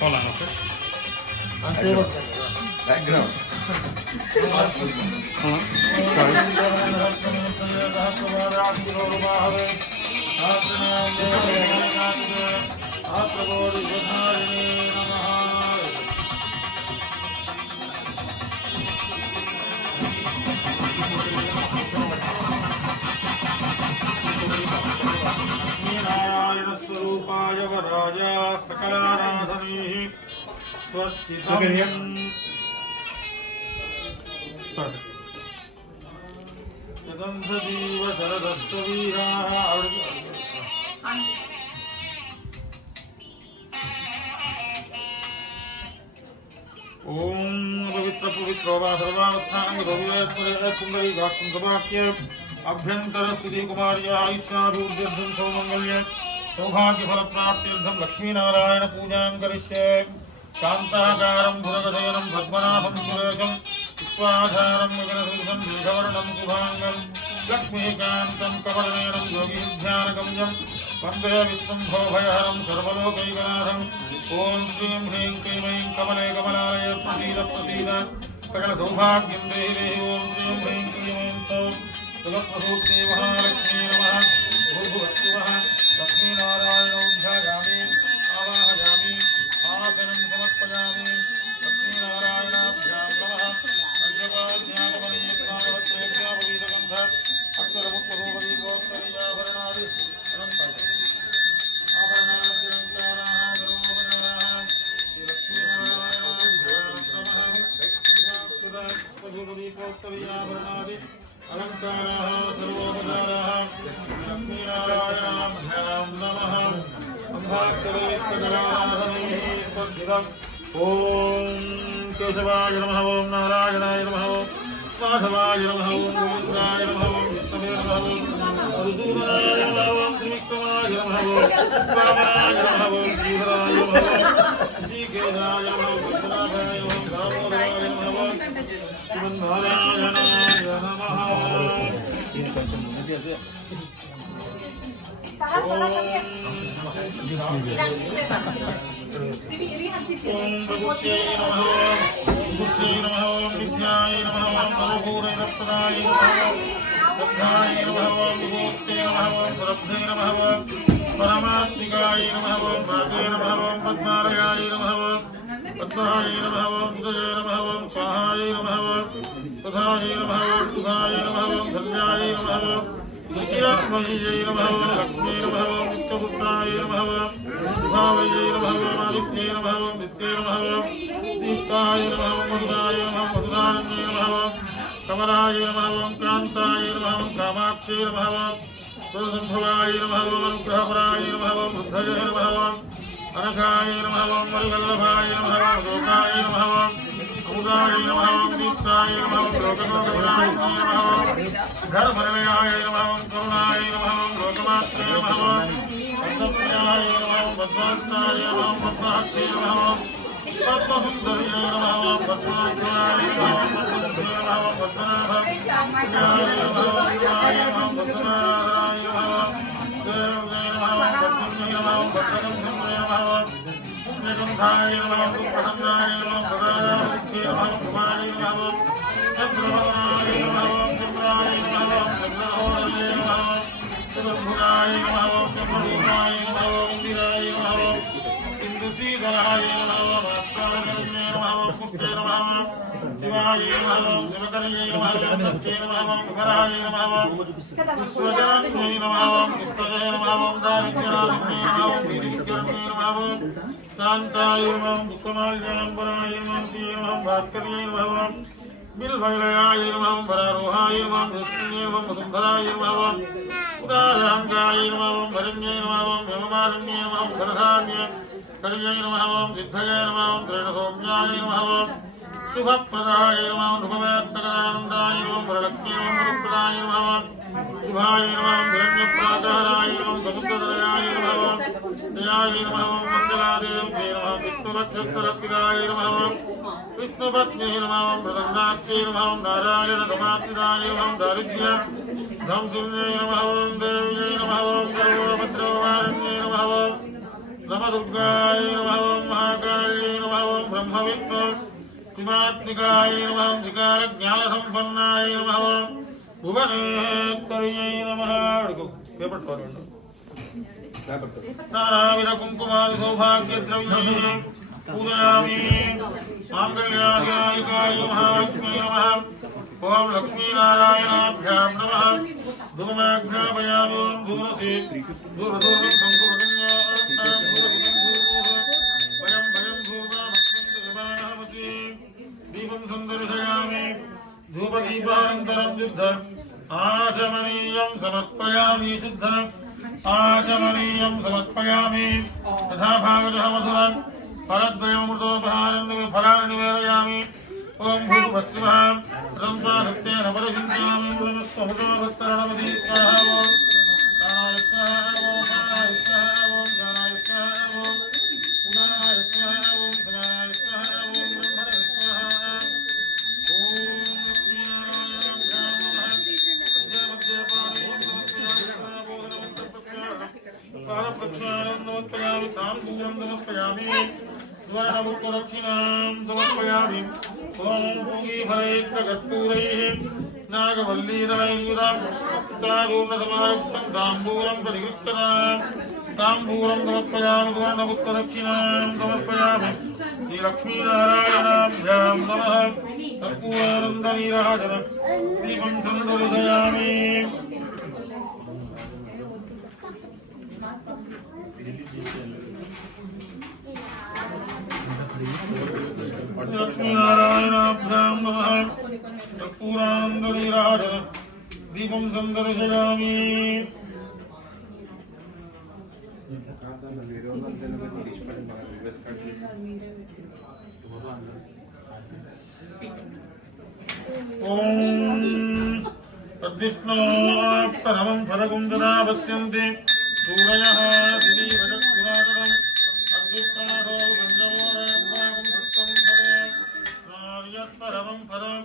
Hold on, okay? Background. Hold on. राजवराज सकलाराधनैः स्वर्चितं यदन्धजीव शरदस्तवीराः ओम पवित्र पवित्र वा सर्वावस्थानं गौरवत्परे कुंडली गात्रं सभाक्य अभ्यंतर सुधी कुमार्य आयुष्याभिवृद्ध्यर्थं सौमंगल्य सौभाग्य फल प्राप्त्यर्थं लक्ष्मी नारायण पूजां करिष्ये शांताकारं भुजगशयनं पद्मनाभं सुरेशं विश्वाधारं गगनसदृशं मेघवर्णं शुभांगं लक्ष्मीकान्तं कमलनयनं योगिध्यानगम्यं वन्दे विष्णुं भवभयहरं सर्वलोकैकनाथं ओम श्रीं ह्रीं क्लीं ऐं कमले कमलालये प्रसीद प्रसीद सकल सौभाग्यं देहि देहि ओम श्रीं ह्रीं क्लीं ऐं सौं जगत्प्रसूत्रे महालक्ष्मी नमः भूर्भुवस्सुवः लक्ष्मीनारायणौ ध्यायामि आवाहयामि आसनं समर्पयामि लक्ष्मीनारायणाभ्यां नमः अर्घ्यपाद्यागमनीयस्नानवत्रेभ्यापवीतगन्ध अक्षरमुक्तभूपदीपोत्तरीयाभरणादि अलंकाराः सर्वोपचाराः लक्ष्मीनारायणाभ्यां नमः अन्धाक्षरेश्वराराधनैः स्पर्शितम् ॐ केशवाय नमः ॐ नारायणाय नमः ॐ माधवाय नमः ॐ गोविन्दाय नमः ॐ विष्णवे नमः ॐ मधुसूदनाय नमः ॐ श्रीविक्रमाय नमः ॐ वामनाय नमः ॐ श्रीधराय नमः ॐ श्रीकेशाय नमः ॐ पद्मनाभाय नमः ॐ दामोदराय नमः ॐ श्रीमन्नारायणाय नमः ओम प्रभुत्यै नमः सुत्यै नमः नित्याय नमः अनुकूलै रत्नाय नमः रत्नाय नमः विभूत्यै नमः रत्नै नमः परमात्मिकाय नमः भागे नमः पद्मालयाय नमः पद्माय नमः उदये नमः स्वाहाय नमः तथाय नमः सुधाय नमः धन्याय नमः ीरत्मय्यै नमः लक्ष्मी नमः नित्यपुत्राय नमः भावयै नमः आदित्यै नमः नित्यै नमः दीप्ताय नमः मधुराय नमः मधुरानन्यै नमः कमलाय नमः कान्ताय नमः कामाक्षै नमः सुरसम्भवाय नमः अनुग्रहपराय नमः बुद्धये नमः अनघाय नमः मरिवल्लभाय नमः लोकाय नमः अमुदाय नमः दीप्ताय नमः लोकनाथाय नमः धर्मनिलयाय नमः करुणाय नमः लोकमात्रे नमः पद्मप्रियाय नमः पद्मार्ताय नमः पद्माक्षे नमः पद्मसुन्दर्यै नमः पद्माक्षाय नमः पद्मश्री नमः पद्मनाभाय नमः शिवाय नमः पद्मनाभाय नमः देवै नमः पद्मन्यै नमः पद्मगन्धर्वै नमः निगन्धाय नमः पुष्पसंज्ञाय नमः प्रदायाय नमः कुमाराय नमः चन्द्रवदनाय नमः चन्द्राय नमः चन्द्रहोराय नमः चतुर्भुजाय नमः चन्द्ररूपाय नमः इन्दिराय नमः इन्दुसीधराय नमः भास्कराय नमः पुष्टे नमः शिवाय नमः शिवकर्यै नमः दत्ते नमः मुखराय नमः विश्वजनन्यै नमः पुष्पजे नमः दारिद्र्यादिन्यै नमः वीर्यविक्रम्यै नमः शान्ताय नमः दुःखमार्गाम्बराय नमः प्रिये नमः भास्कर्यै नमः बिल्वैलयाय नमः वरारोहाय नमः विष्णुये नमः वसुन्धराय नमः उदारहङ्गाय नमः भरण्ये नमः हेममालिन्ये नमः धनधान्ये कर्यै नमः सिद्धये नमः त्रेणसौम्याय नमः शुभप्रदाय नमः शुभवेत्तकदानन्दाय नमः वरलक्ष्मी नमः वरुप्रदाय नमः शुभाय नमः हिरण्यप्राकाराय नमः समुद्रतनयाय नमः दयाय नमः मङ्गलादेव्ये नमः विष्णुवक्षस्थलपिताय नमः विष्णुपत्न्यै नमः प्रसन्नाक्षै नमः नारायणधमात्रिदाय नमः दारिद्र्य धंसिन्यै नमः देव्यै नमः गर्भोपद्रववारण्यै नमः नमदुर्गाय नमः महाकाल्यै नमः ब्रह्मविष्णु शिवात्मिकाय नमः विकारज्ञानसम्पन्नाय नमः भुवनेश्वर्यै नमः पेपर नानाविध कुङ्कुमादि सौभाग्यद्रव्यैः पूजयामि माङ्गल्याय महालक्ष्मी नमः ॐ लक्ष्मीनारायणाभ्यां नमः धूमाघ्रापयामि दूरसे दूरदूरं संपूर्णं वयं भयं धूमामस्मि दीपं सन्दर्शयामि धूपदीपानन्तरं युद्धम् आचमनीयं समर्पयामि शुद्धम् आचमनीयं समर्पयामि तथा भागतः मधुरं फलद्वयमृतोपहारं फलानि निवेदयामि ॐ भूर्भुवस्सुवः सम्पादत्तेन परचिन्तयामि पुनस्त्वमृतोभक्तरणमति स्वाहा ॐ प्राणाय स्वाहा ॐ प्राणाय स्वाहा ॐ ज्ञानाय स्वाहा ॐ उदानाय स्वाहा ॐ समानाय स्वाहा ॐ ब्रह्मणे स्वाहा ॐ पादप्रक्षालनं समर्पयामि ताम्बूलं समर्पयामि स्वर्णमुक्तदक्षिणां समर्पयामि ॐ पूगीफलैककर्पूरैः नागवल्लीदलैर्युतं तादूर्णसमायुक्तं ताम्बूलं प्रतिगृह्यताम् ताम्बूलं समर्पयामि स्वर्णमुक्तदक्षिणां समर्पयामि श्रीलक्ष्मीनारायणाभ्यां नमः कर्पूरानन्दनीराजनं दीपं सन्दर्शयामि लक्ष्मीनारायणाभ्यां नमः कर्पूरानन्दनीराजनं दीपं सन्दर्शयामि ॐ तद्विष्णोऽप्तरमं फलगुं ददा पश्यन्ति सूरयः दिवि भजत्पुरातरम् अद्विष्णादो गन्धवोरभागं सत्त्वं भवे नार्यत्परमं फलं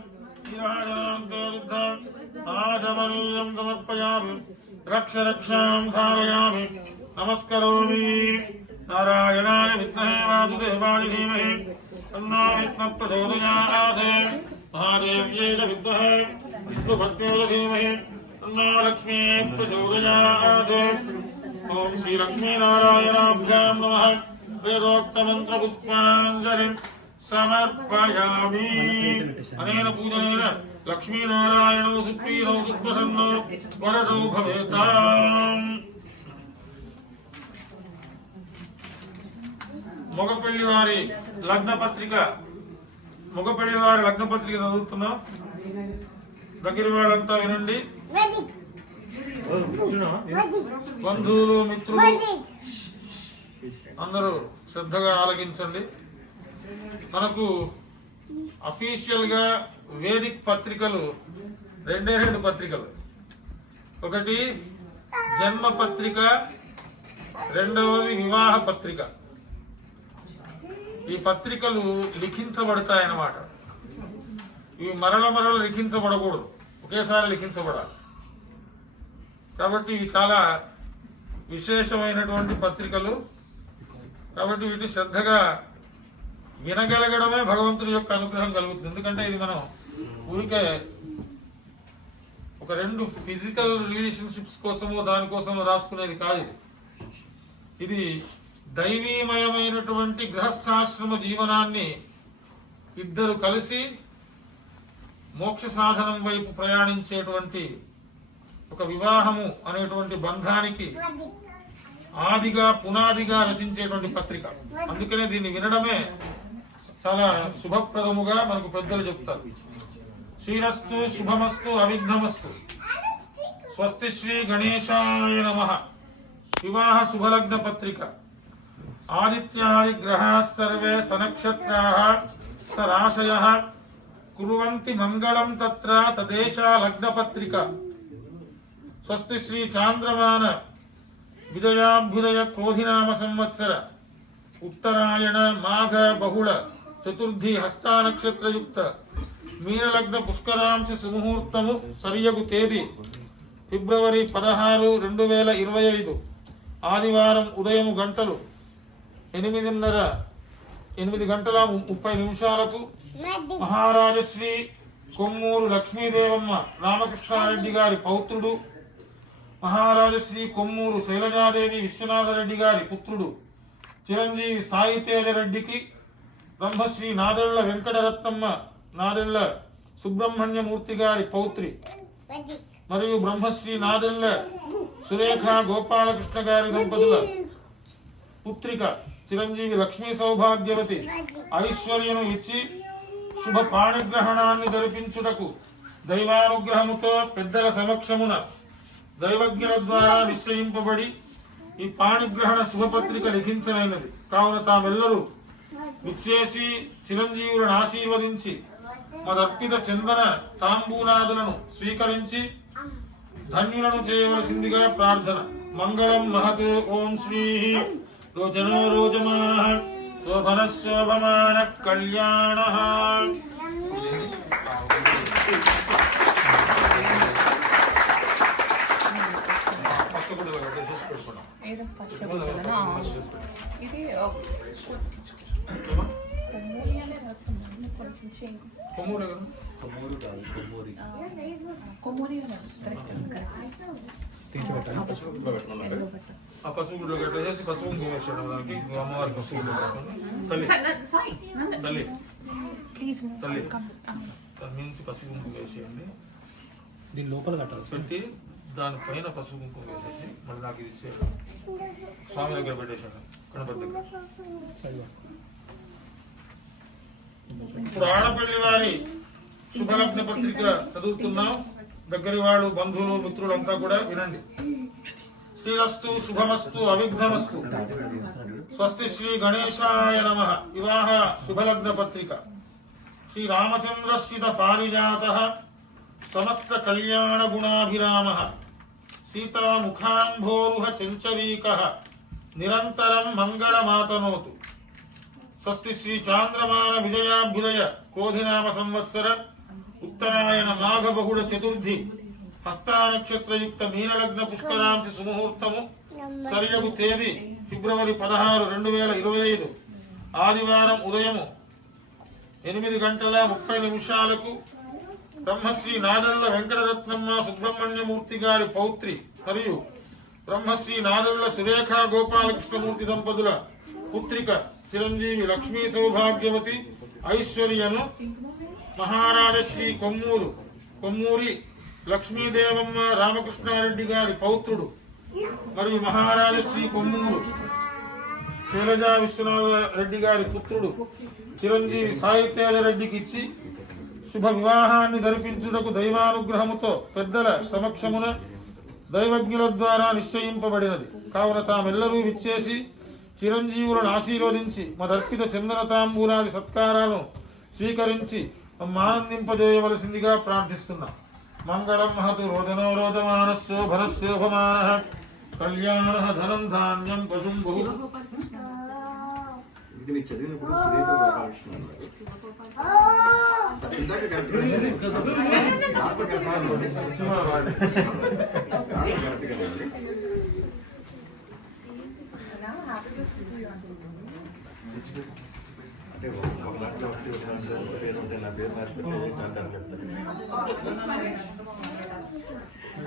विराजनान्तोरुद्धम् आचमनीयं समर्पयामि रक्ष रक्षां धारयामि नमस्करोमि नारायणाय विद्महे वासुदेवाय धीमहि तन्नो विद्मः प्रचोदयात् महादेव्यै च विद्महे विष्णुभक्त्यै च धीमहि तन्नो लक्ष्मीः प्रचोदयात् ॐ श्रीलक्ष्मीनारायणाभ्यां नमः वेदोक्तमन्त्रपुष्पाञ्जलिं समर्पयामि अनेन पूजनेन लक्ष्मीनारायणौ सुप्रीतौ दुःप्रसन्नौ वरदौ भवेताम् మగపెళ్లి వారి లగ్న పత్రిక చదువుతున్నాం. దగ్గర వాళ్ళంతా వినండి. బంధువులు మిత్రులు అందరూ శ్రద్ధగా ఆలకించండి. మనకు అఫీషియల్ గా వేదిక్ పత్రికలు రెండు పత్రికలు. ఒకటి జన్మ పత్రిక, రెండవది వివాహ పత్రిక. ఈ పత్రికలు లిఖించబడతాయన్నమాట. ఇవి మరల లిఖించబడకూడదు, ఒకేసారి లిఖించబడాలి. కాబట్టి ఇవి చాలా విశేషమైనటువంటి పత్రికలు. కాబట్టి వీటిని శ్రద్ధగా వినగలగడమే భగవంతుడి యొక్క అనుగ్రహం కలుగుతుంది. ఎందుకంటే ఇది మనం ఊరికే ఒక రెండు ఫిజికల్ రిలేషన్షిప్స్ కోసమో దానికోసమో రాసుకునేది కాదు. ఇది దైవీమయమైనటువంటి గృహస్థాశ్రమ జీవనాన్ని ఇద్దరు కలిసి మోక్ష సాధనం వైపు ప్రయాణించేటువంటి ఒక వివాహము అనేటువంటి బంధానికి ఆదిగా పునాదిగా రచించేటువంటి పత్రిక. అందుకనే దీన్ని వినడమే చాలా శుభప్రదముగా మనకు పెద్దలు చెప్తారు. శ్రీరస్తు శుభమస్తు అవిఘ్నమస్తు స్వస్తి శ్రీ గణేశాయ నమః. వివాహ శుభలగ్న పత్రిక. ఆదిత్యాది గ్రహాः సర్వే సనక్షత్రాः సరాశయः కుర్వంతి మంగళం తత్ర తదేశా లగ్న పత్రిక. స్వస్తి శ్రీ చాంద్రమాన విజయాభ్యుదయ క్రోధినామ సంవత్సర ఉత్తరాయణ మాఘ బహుళ చతుర్థి హస్తా నక్షత్రయుక్త మీనలగ్న పుష్కరాంశ సుముహూర్తము సరియగు తేదీ ఫిబ్రవరి 16, 2025 ఆదివారం ఉదయం 8:30 మహారాజశ్రీ కొమ్మూరు లక్ష్మీదేవమ్మ రామకృష్ణారెడ్డి గారి పౌత్రుడు, మహారాజశ్రీ కొమ్మూరు శైలజాదేవి విశ్వనాథరెడ్డి గారి పుత్రుడు చిరంజీవి సాయితేజరెడ్డికి బ్రహ్మశ్రీ నాదెళ్ల వెంకటరత్నమ్మ నాదెళ్ల సుబ్రహ్మణ్యమూర్తి గారి పౌత్రి మరియు బ్రహ్మశ్రీ నాదెళ్ల సురేఖ గోపాలకృష్ణ గారి దంపతుల పుత్రిక చిరంజీవి లక్ష్మీ సౌభాగ్యవతి ఐశ్వర్యను ఇచ్చి శుభ పాణిగ్రహణాన్ని జరిపించుటకు దైవానుగ్రహముతో పెద్దల సమక్షమున దైవజ్ఞుల ద్వారా నిశ్చయింపబడి ఈ పాణిగ్రహణ శుభపత్రిక లిఖించనైనది. కావున తామెల్లరూ విచ్చేసి చిరంజీవులను ఆశీర్వదించి మదర్పిత చందన తాంబూలాదులను స్వీకరించి ధన్యులను చేయవలసిందిగా ప్రార్థన. మంగళం మహతో. ఓం శ్రీ రోచనో రోచమాన శోభన శోభమాన కళ్యాణ. ఇది కొమ్మూరే కదా? కొమ్మూరి ఆ పసుపు గుడ్లో కట్టేసి పసుపు కుంకుమ వేసాడు దానికి. అమ్మవారి పసుపు గుడ్లో కట్టుకొని తల్లి తల్లి తల్లి దాని నుంచి పసుపు కుంకుమ వేసేయండి. దీని లోపల కట్టాలి. పెట్టి దానిపైన పసుపు కుంకుమ వేసేసి మళ్ళీ నాకు ఇది ఇచ్చేయండి. స్వామి దగ్గర పెట్టేసాడు, గణపతి దగ్గర. ఇప్పుడు ఆడపల్లి వారి శుభలగ్న పత్రిక చదువుతున్నాం. దగ్గరి వాళ్ళు బంధువులు మిత్రులంతా కూడా వినండి. శ్రీరస్తు శుభమస్తు అవిఘ్నమస్తు. స్వస్తి శ్రీ గణేశాయ నమః. వివాహ శుభలగ్న పత్రిక. శ్రీ రామచంద్రస్య పారిజాతః సమస్త కళ్యాణ గుణాభిరామః సీతాముఖాంభోరుహ చెంచరీకః నిరంతరం మంగళమాతనోతు. స్వస్తి శ్రీ చాంద్రమాన విజయాభ్యుదయ క్రోధినామ సంవత్సర ఉత్తరాయణ మాఘ బహుళ చతుర్థి హస్తానక్షత్రయుక్త మీనలగ్న పుష్కరాంశ సుముహూర్తము సరియగు తేదీ ఫిబ్రవరి 16, 2025 ఆదివారం ఉదయము 8:30 బ్రహ్మశ్రీ నాదెళ్ల వెంకటరత్నమ్మ సుబ్రహ్మణ్యమూర్తి గారి పౌత్రి మరియు బ్రహ్మశ్రీ నాదెళ్ల సురేఖ గోపాలకృష్ణమూర్తి దంపతుల పుత్రిక చిరంజీవి లక్ష్మీ సౌభాగ్యవతి ఐశ్వర్యను మహారాజశ్రీ కొమ్మూరి లక్ష్మీదేవమ్మ రామకృష్ణారెడ్డి గారి పౌత్రుడు మరియు మహారాజశ్రీ కొమ్మూరు శైలజా విశ్వనాథ రెడ్డి గారి పుత్రుడు చిరంజీవి సాయితేజ రెడ్డికి ఇచ్చి శుభ వివాహాన్ని జరిపించుటకు దైవానుగ్రహముతో పెద్దల సమక్షమున దైవజ్ఞుల ద్వారా నిశ్చయింపబడినది. కావున తామెల్లరూ విచ్చేసి చిరంజీవులను ఆశీర్వదించి మదర్పిత చందన తాంబూలాది సత్కారాలను స్వీకరించి ఆనందింపజేయవలసిందిగా ప్రార్థిస్తున్నాం. మంగళం మహతు. రోదనో రోదమాన శోభన శోభమాన కళ్యాణ ధనం ధాన్యం పశుం బహు. ఇది మీరు చదివినప్పుడు సురేఖ గోపాలకృష్ణ అన్నారు. ఇందాక కరెక్ట్గా అంటే ఒక దాంట్లో ఒకటి పేరు ఉంటే నా పేరు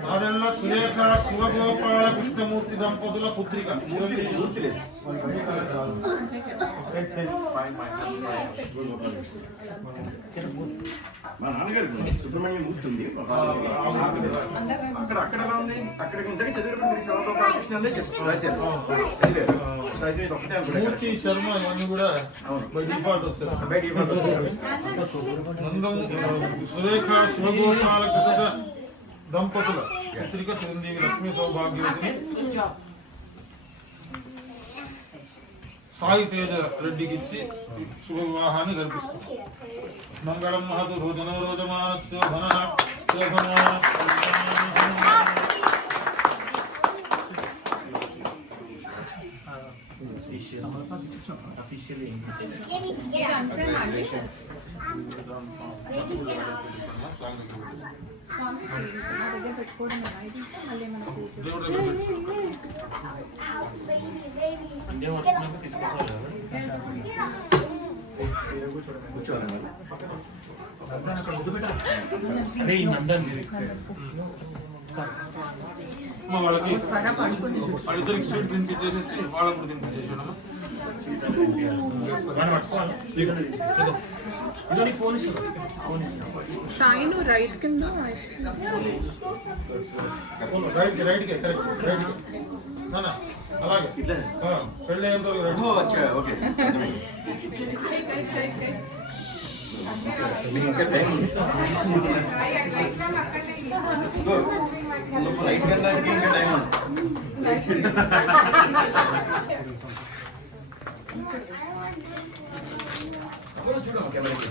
నాదెళ్ల సురేఖ శివగోపాల కృష్ణమూర్తి దంపతుల పుత్రిక మా నాన్నగారు సుబ్రహ్మణ్యం మూర్తి ఉంది. అక్కడ అక్కడ ఎలా ఉంది? అక్కడ ఇంతగా చదివినప్పుడు మీరు శివగోపాలకృష్ణ అనే రాశారు. మూర్తి శర్మ ఇవన్నీ కూడా బై డిఫాల్ట్ వస్తారు. సురేఖ శివగోపాల కృష్ణ దంపతుల పుత్రిక చిరంజీవి లక్ష్మీ సౌభాగ్యవతిని సాయి తేజ రెడ్డికి ఇచ్చి శుభ వివాహాన్ని జరిపిస్తుంది. మంగళం మహతు. రోదనో రోదమాన శోభన శోభన. దేవుడి దగ్గర వాళ్ళకి వాళ్ళిద్దరికి స్వీట్ తినిపించేసి వాళ్ళకు కూడా తినిపించేసాడు. Sign right కింద రైట్ రైట్కే కరెక్ట్ రైట్కే నానా అలాగే పెళ్ళి అయ్యేంత వరకు రైట్ ఓ అచ్చా ఓకే మీకు ఇంకా టైం ఉంది రైట్ వెళ్ళడానికి ఇంకా టైం ఉంది చూడమ్మా కెమెరాకి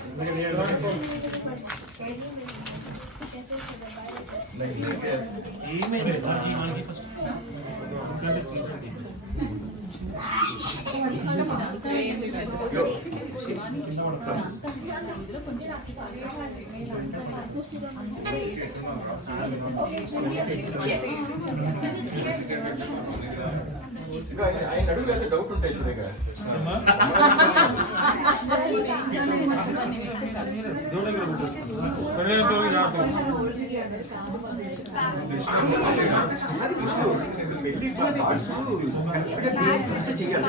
ఇంకా ఆయన అడుగు వెళ్తే డౌట్ ఉంటాయి సురేఖ పెళ్ళి అయ్యేంత వరకు జాగ్రత్త పెళ్లి కార్డ్స్ కరెక్ట్గా దేవుడు చూస్తే చేయాలి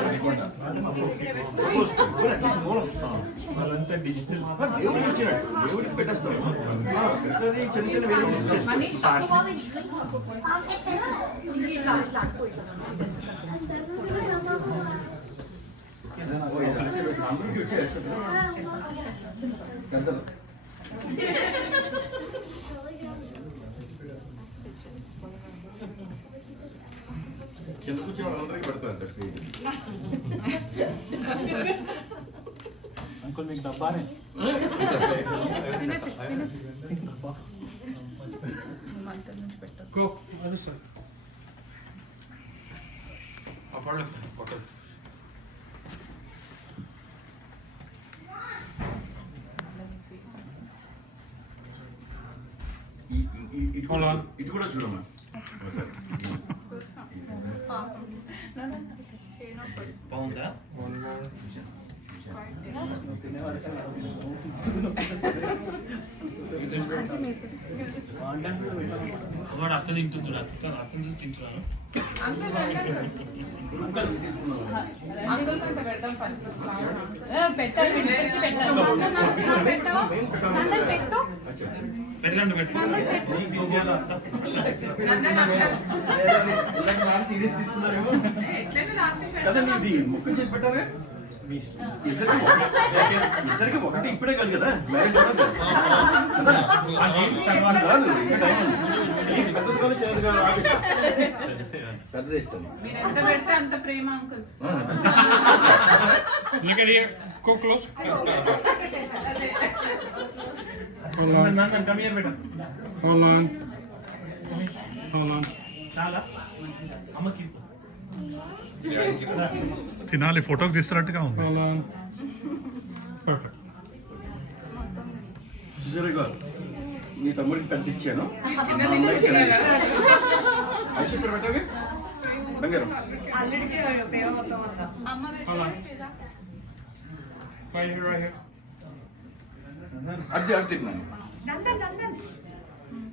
అట్లీస్ట్ మూలం దేవుడికి ఇచ్చినట్టు దేవుడికి పెట్టేస్తాం పెద్దది చిన్న చిన్న వేరే అందరికీ వచ్చే పెద్దలు కింద కూర్చొని వాళ్ళందరికీ పెడతారంట స్వీట్ అంకుల్ మీకు డబ్బానే గో అది సార్ అప్పుడు ఓకే ఇటు కూడా చూడమ్మా ఒకసారి బాగుందా అవాడు అత్త తింటున్నాడు అర్థం చూసి తింటున్నాను అంకుల్ కంటే పెడతాం ఫస్ట్ పెట్టాలి వీళ్ళకి పెట్టాలి పెట్టండి సీరియస్ తీసుకున్నారేమో ఎట్లయితే లాస్ట్ కదండి ఇది ముక్క చేసి పెట్టారుగా ఇద్దరికి ఒకటి ఇప్పుడే కాదు కదా మ్యారేజ్ కూడా కదా కాదు ఇంకా టైం ఉంది పెద్దది కూడా చేయదు కదా పెద్దది ఇస్తాను మీరు ఎంత పెడితే అంత ప్రేమ uncle Look at here. Go close. Hold on. Come here, beta. Hold on. Hold on. Chala. అమ్మకి తినాలి ఫోటోకి తీస్తున్నట్టుగా ఉంది. Hold on. Perfect. సుజయ్ గారు మీ తమ్ముడికి పెద్ద ఇచ్చాను ఐశ్వర్య పెట్టాలి బంగారం Hold on. Right here, right here. అద్దె అద్దె తిన్నాను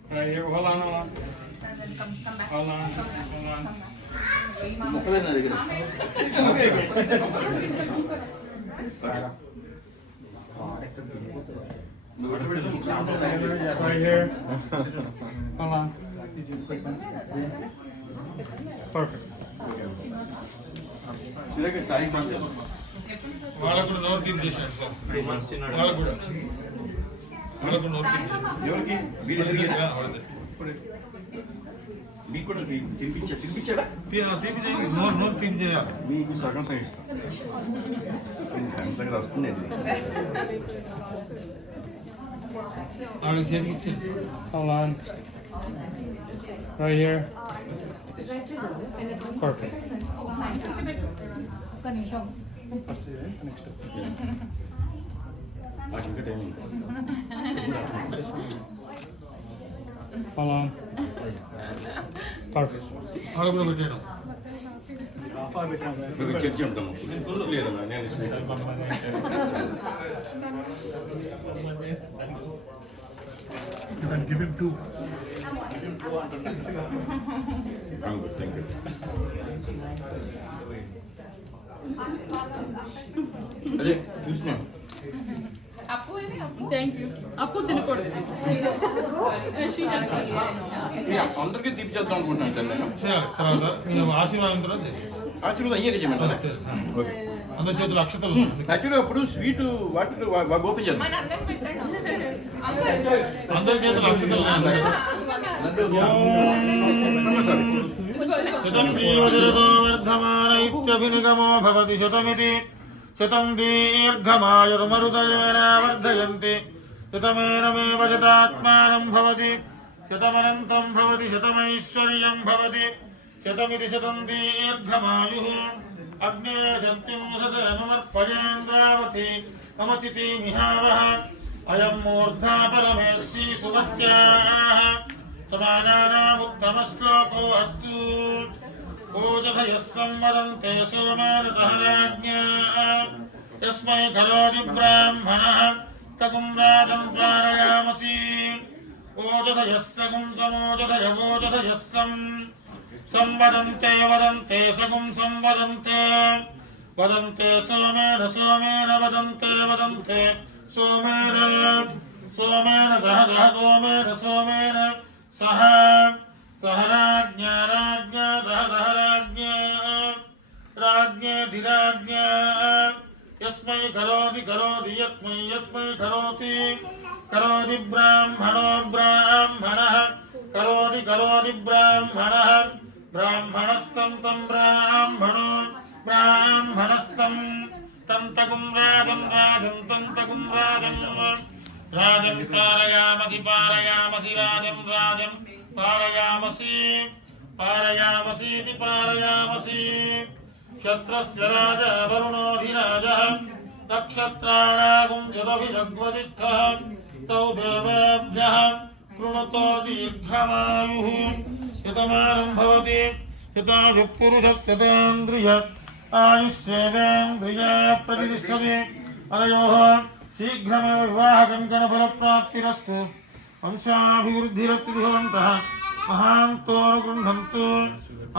Right here. Hold on, hold on. Hold on, hold on. ముక్కలే నా దగ్గర Right here. Hold on. Perfect. Surekha Sai మాత్రం వాళ్ళకు కూడా నోరు తీసేసాడు సార్ వాళ్ళకు కూడా నోరు తీసేసాడు ఎవరికి వీరిద్దరికి మీకు కూడా తినిపించాడా తీపి చేయాలి నోరు తీపి చేయాలి మీకు సగం సగం ఇస్తాం సగం సగం వస్తుంది వాళ్ళకి చేతికి ఇచ్చింది Hold on. Right here. Perfect. నాకు ఇంకా టైం ఉంది Hold on. Perfect. వాళ్ళకు కూడా పెట్టాడు మీకు చర్చ ఉంటాము లేదన్నా నేను sweet You can give him 2. Thank you అదే చూసినా Appu ini Appu. Thank you. Appu తినకూడదు. అందరికీ దీప్ చేద్దాం అనుకుంటున్నాను సార్ నేను చేయాలి తర్వాత మీరు ఆశీర్వాదం తర్వాత చేయాలి. ఆశీర్వాదం అయ్యాక చేయమంటారా ఓకే అందరి చేతులు అక్షతలు యాక్చువల్గా అప్పుడు స్వీట్ వాటర్ ఓపెన్ చేద్దాం Mana andan పెట్టండి. Uncle. అందరి చేతులు అక్షతలు శతం జీవజరదో వర్ధమాన ఇత్యభినిగమో భవతి శతమితి శతం దీర్ఘమాయుర్మరుదయేన వర్ధయంతి శతమేనమేవ శతాత్మానం భవతి శతమనంతం భవతి శతమైశ్వర్యం భవతి శతమితి శతం దీర్ఘమాయుః అగ్నే శక్తిం సదమర్పయేంద్రావతి మమ చితి మిహావహ అయం మూర్ధా పరమేస్తి సువచ్యాః సమానానాముత్తమశ్లోకో అస్తు ఓజధయः సంవదంతే సోమానతః రాజ్ఞా యస్మై కరోతి బ్రాహ్మణः తగుం రాజం ప్రారయామసి ఓజధయः సగుం సమోజధయవోజధయः సంవదంతే వదంతే సగుం సంవదంతే వదంతే సోమేన సోమేన వదంతే వదంతే సోమేన సోమేన దహ దహ సోమేన సోమేన సహ సహ రాజ్ఞా రాజ్ఞా దహ దహ రాజ్ఞా రాజ్ఞేధిరాజ్ఞా యస్మై కరోతి కరోతి యస్మై యస్మై కరోతి కరోతి బ్రాహ్మణో బ్రాహ్మణః కరోతి కరోతి బ్రాహ్మణః బ్రాహ్మణస్తం తం బ్రాహ్మణో బ్రాహ్మణస్తం తం తగుం రాజం రాజం తం తగుం రాజం రాజం పారయామసి పారయామసి రాజం రాజం పారయామసి పారయామసీతి పారయామసి క్షత్రస్య రాజా వరుణోధిరాజः నక్షత్రాణాగుం జదభిజగ్వదిష్ఠः తౌ దేవేభ్యः కృణుతో దీర్ఘమాయుః శతమానం భవతి శతాయుః పురుషः శతేంద్రియ ఆయుష్యేవేంద్రియ ప్రతిష్టతే అనయోః శీఘ్రమేవ వివాహకంకణఫలప్రాప్తిరస్తు వంశాభివృద్ధిరస్తు భవంతః మహాంతోనుగృహంతు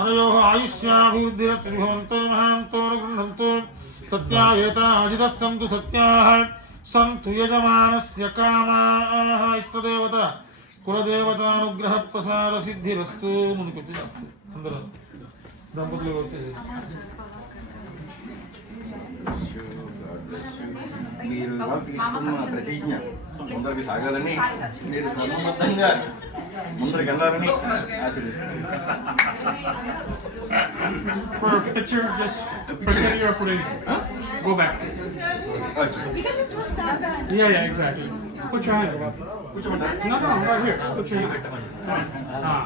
అనయోః ఆయుష్యాభివృద్ధిరస్తు భవంతు మహాంతోనుగృహంతు సత్యాయేతాజితः సంతు సత్యాः సంతు యజమానస్య కామాः ఇష్టదేవత కులదేవతానుగ్రహ ప్రసాద సిద్ధిరస్తు ముందుకొచ్చి అందరూ దంపతులు వచ్చేది మీరు ఇవాళ తీసుకున్న ప్రతిజ్ఞ ముందరికి సాగాలని మీరు క్రమబద్ధంగా ముందరికి వెళ్ళాలని ఆశీర్వదిస్తున్నాను. For a picture, just forget your operation. Go back. Yeah, exactly. Put your hand. కూర్చోమంటారా? No, right here. Put your hand. Ah.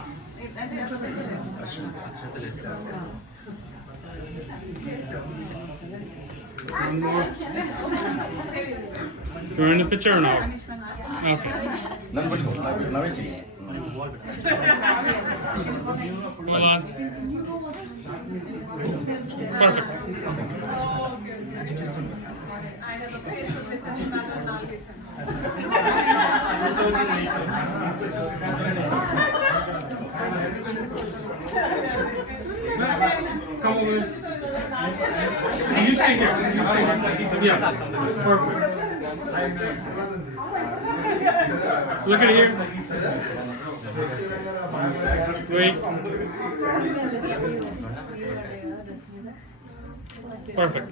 One more. You're in the picture or no? Okay. నన్ను పట్టుకో నవ్వే చెయ్యి Perfect. Come over. You stay here. You stay here. Yeah. Perfect. Look at here. Wait. Perfect.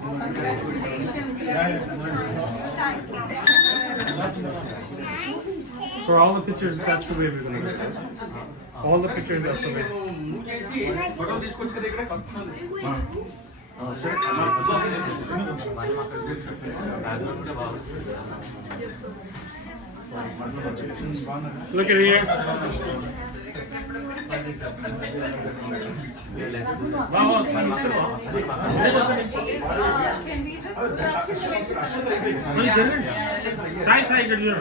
Congratulations, guys. For all the pictures, that's the way we're going to do it. All the pictures, that's the way. నువ్వు చేసి ఫోటోలు తీసుకొచ్చి కదా ఇక్కడ సరే Look at here. Wow, Can we just Sai, sai, get it.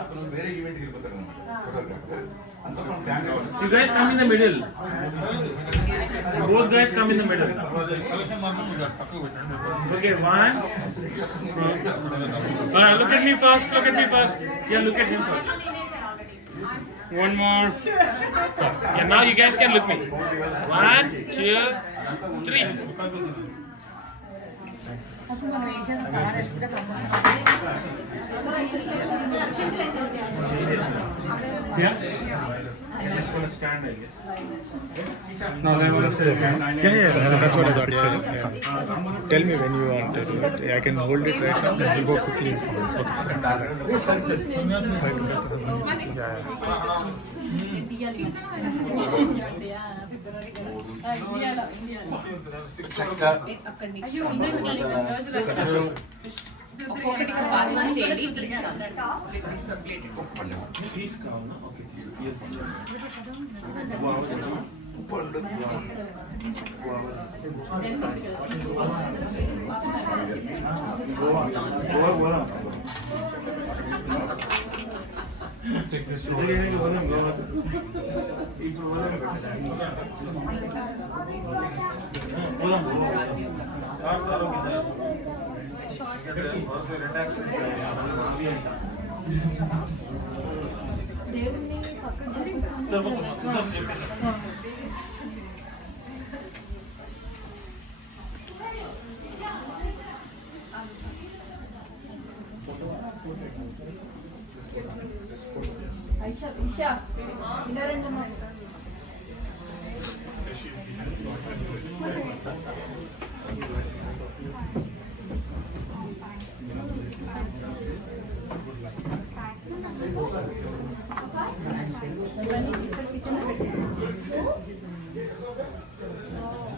అతను వేరే event వెళ్ళిపోతాడు అందుకోసం ఫ్యాన్ కావాలి You guys come in the middle. Both guys come in the middle. Okay, one. Look at me first. Look at me first. Yeah, look at him first. One more. Yeah, now you guys can look me. 1, 2, 3. Yeah. I'm just gonna stand, I guess. Yeah, that's what I thought. Yeah. Tell me when you want to do it. I can hold it right now. We'll go quickly. ఒక్కొక్కటి pass on చేయండి తీస్తాను తీసుకోవాలా? Okay,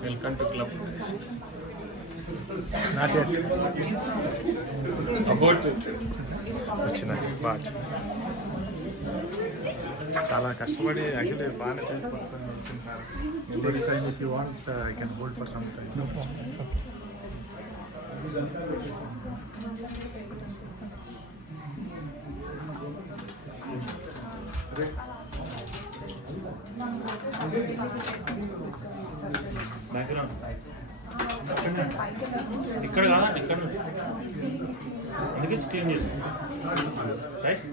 Welcome to club. Not yet. About it. వచ్చిందండి బాగా చాలా కష్టపడి అఖిలే బాగానే చేసిపోతున్నారు. Next time if you want I can hold for some time. ఇక్కడ కాదా, ఇక్కడ అందుకే క్లీన్ చేస్తాం, రైట్?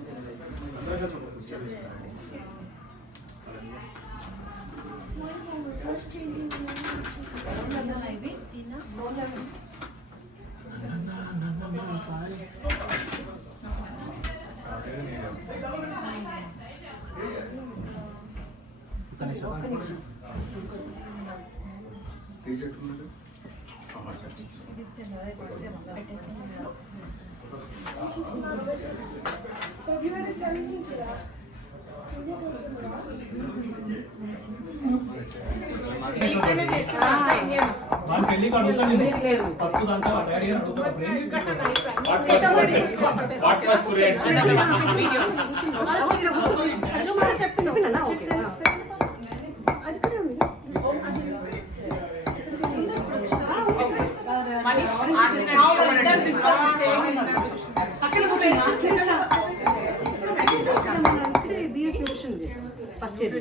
ఫస్ట్ ఇయర్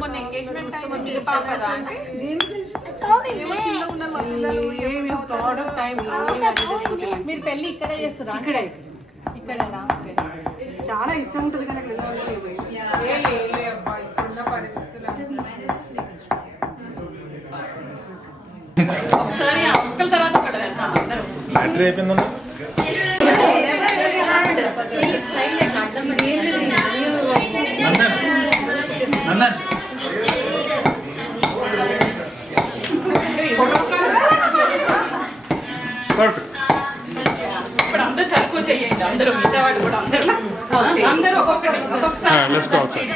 మన ఎంగేజ్మెంట్ టైం పాప కదా అంటే మీరు పెళ్లి ఇక్కడే చేస్తారా? ఇక్కడే ఇక్కడ చాలా ఇష్టం ఉంటుంది కానీ అక్కడ ఒకసారి ఒక్కల తర్వాత ఒకటి వెళ్తాం అందరూ. బ్యాటరీ అయిపోయిందన్నా. పర్ఫెక్ట్. ఇప్పుడు అందరూ తక్కువ చెయ్యండి, అందరూ మిగతా వాళ్ళు కూడా అందరూ ఒక్కొక్కటి ఒక్కొక్కసారి.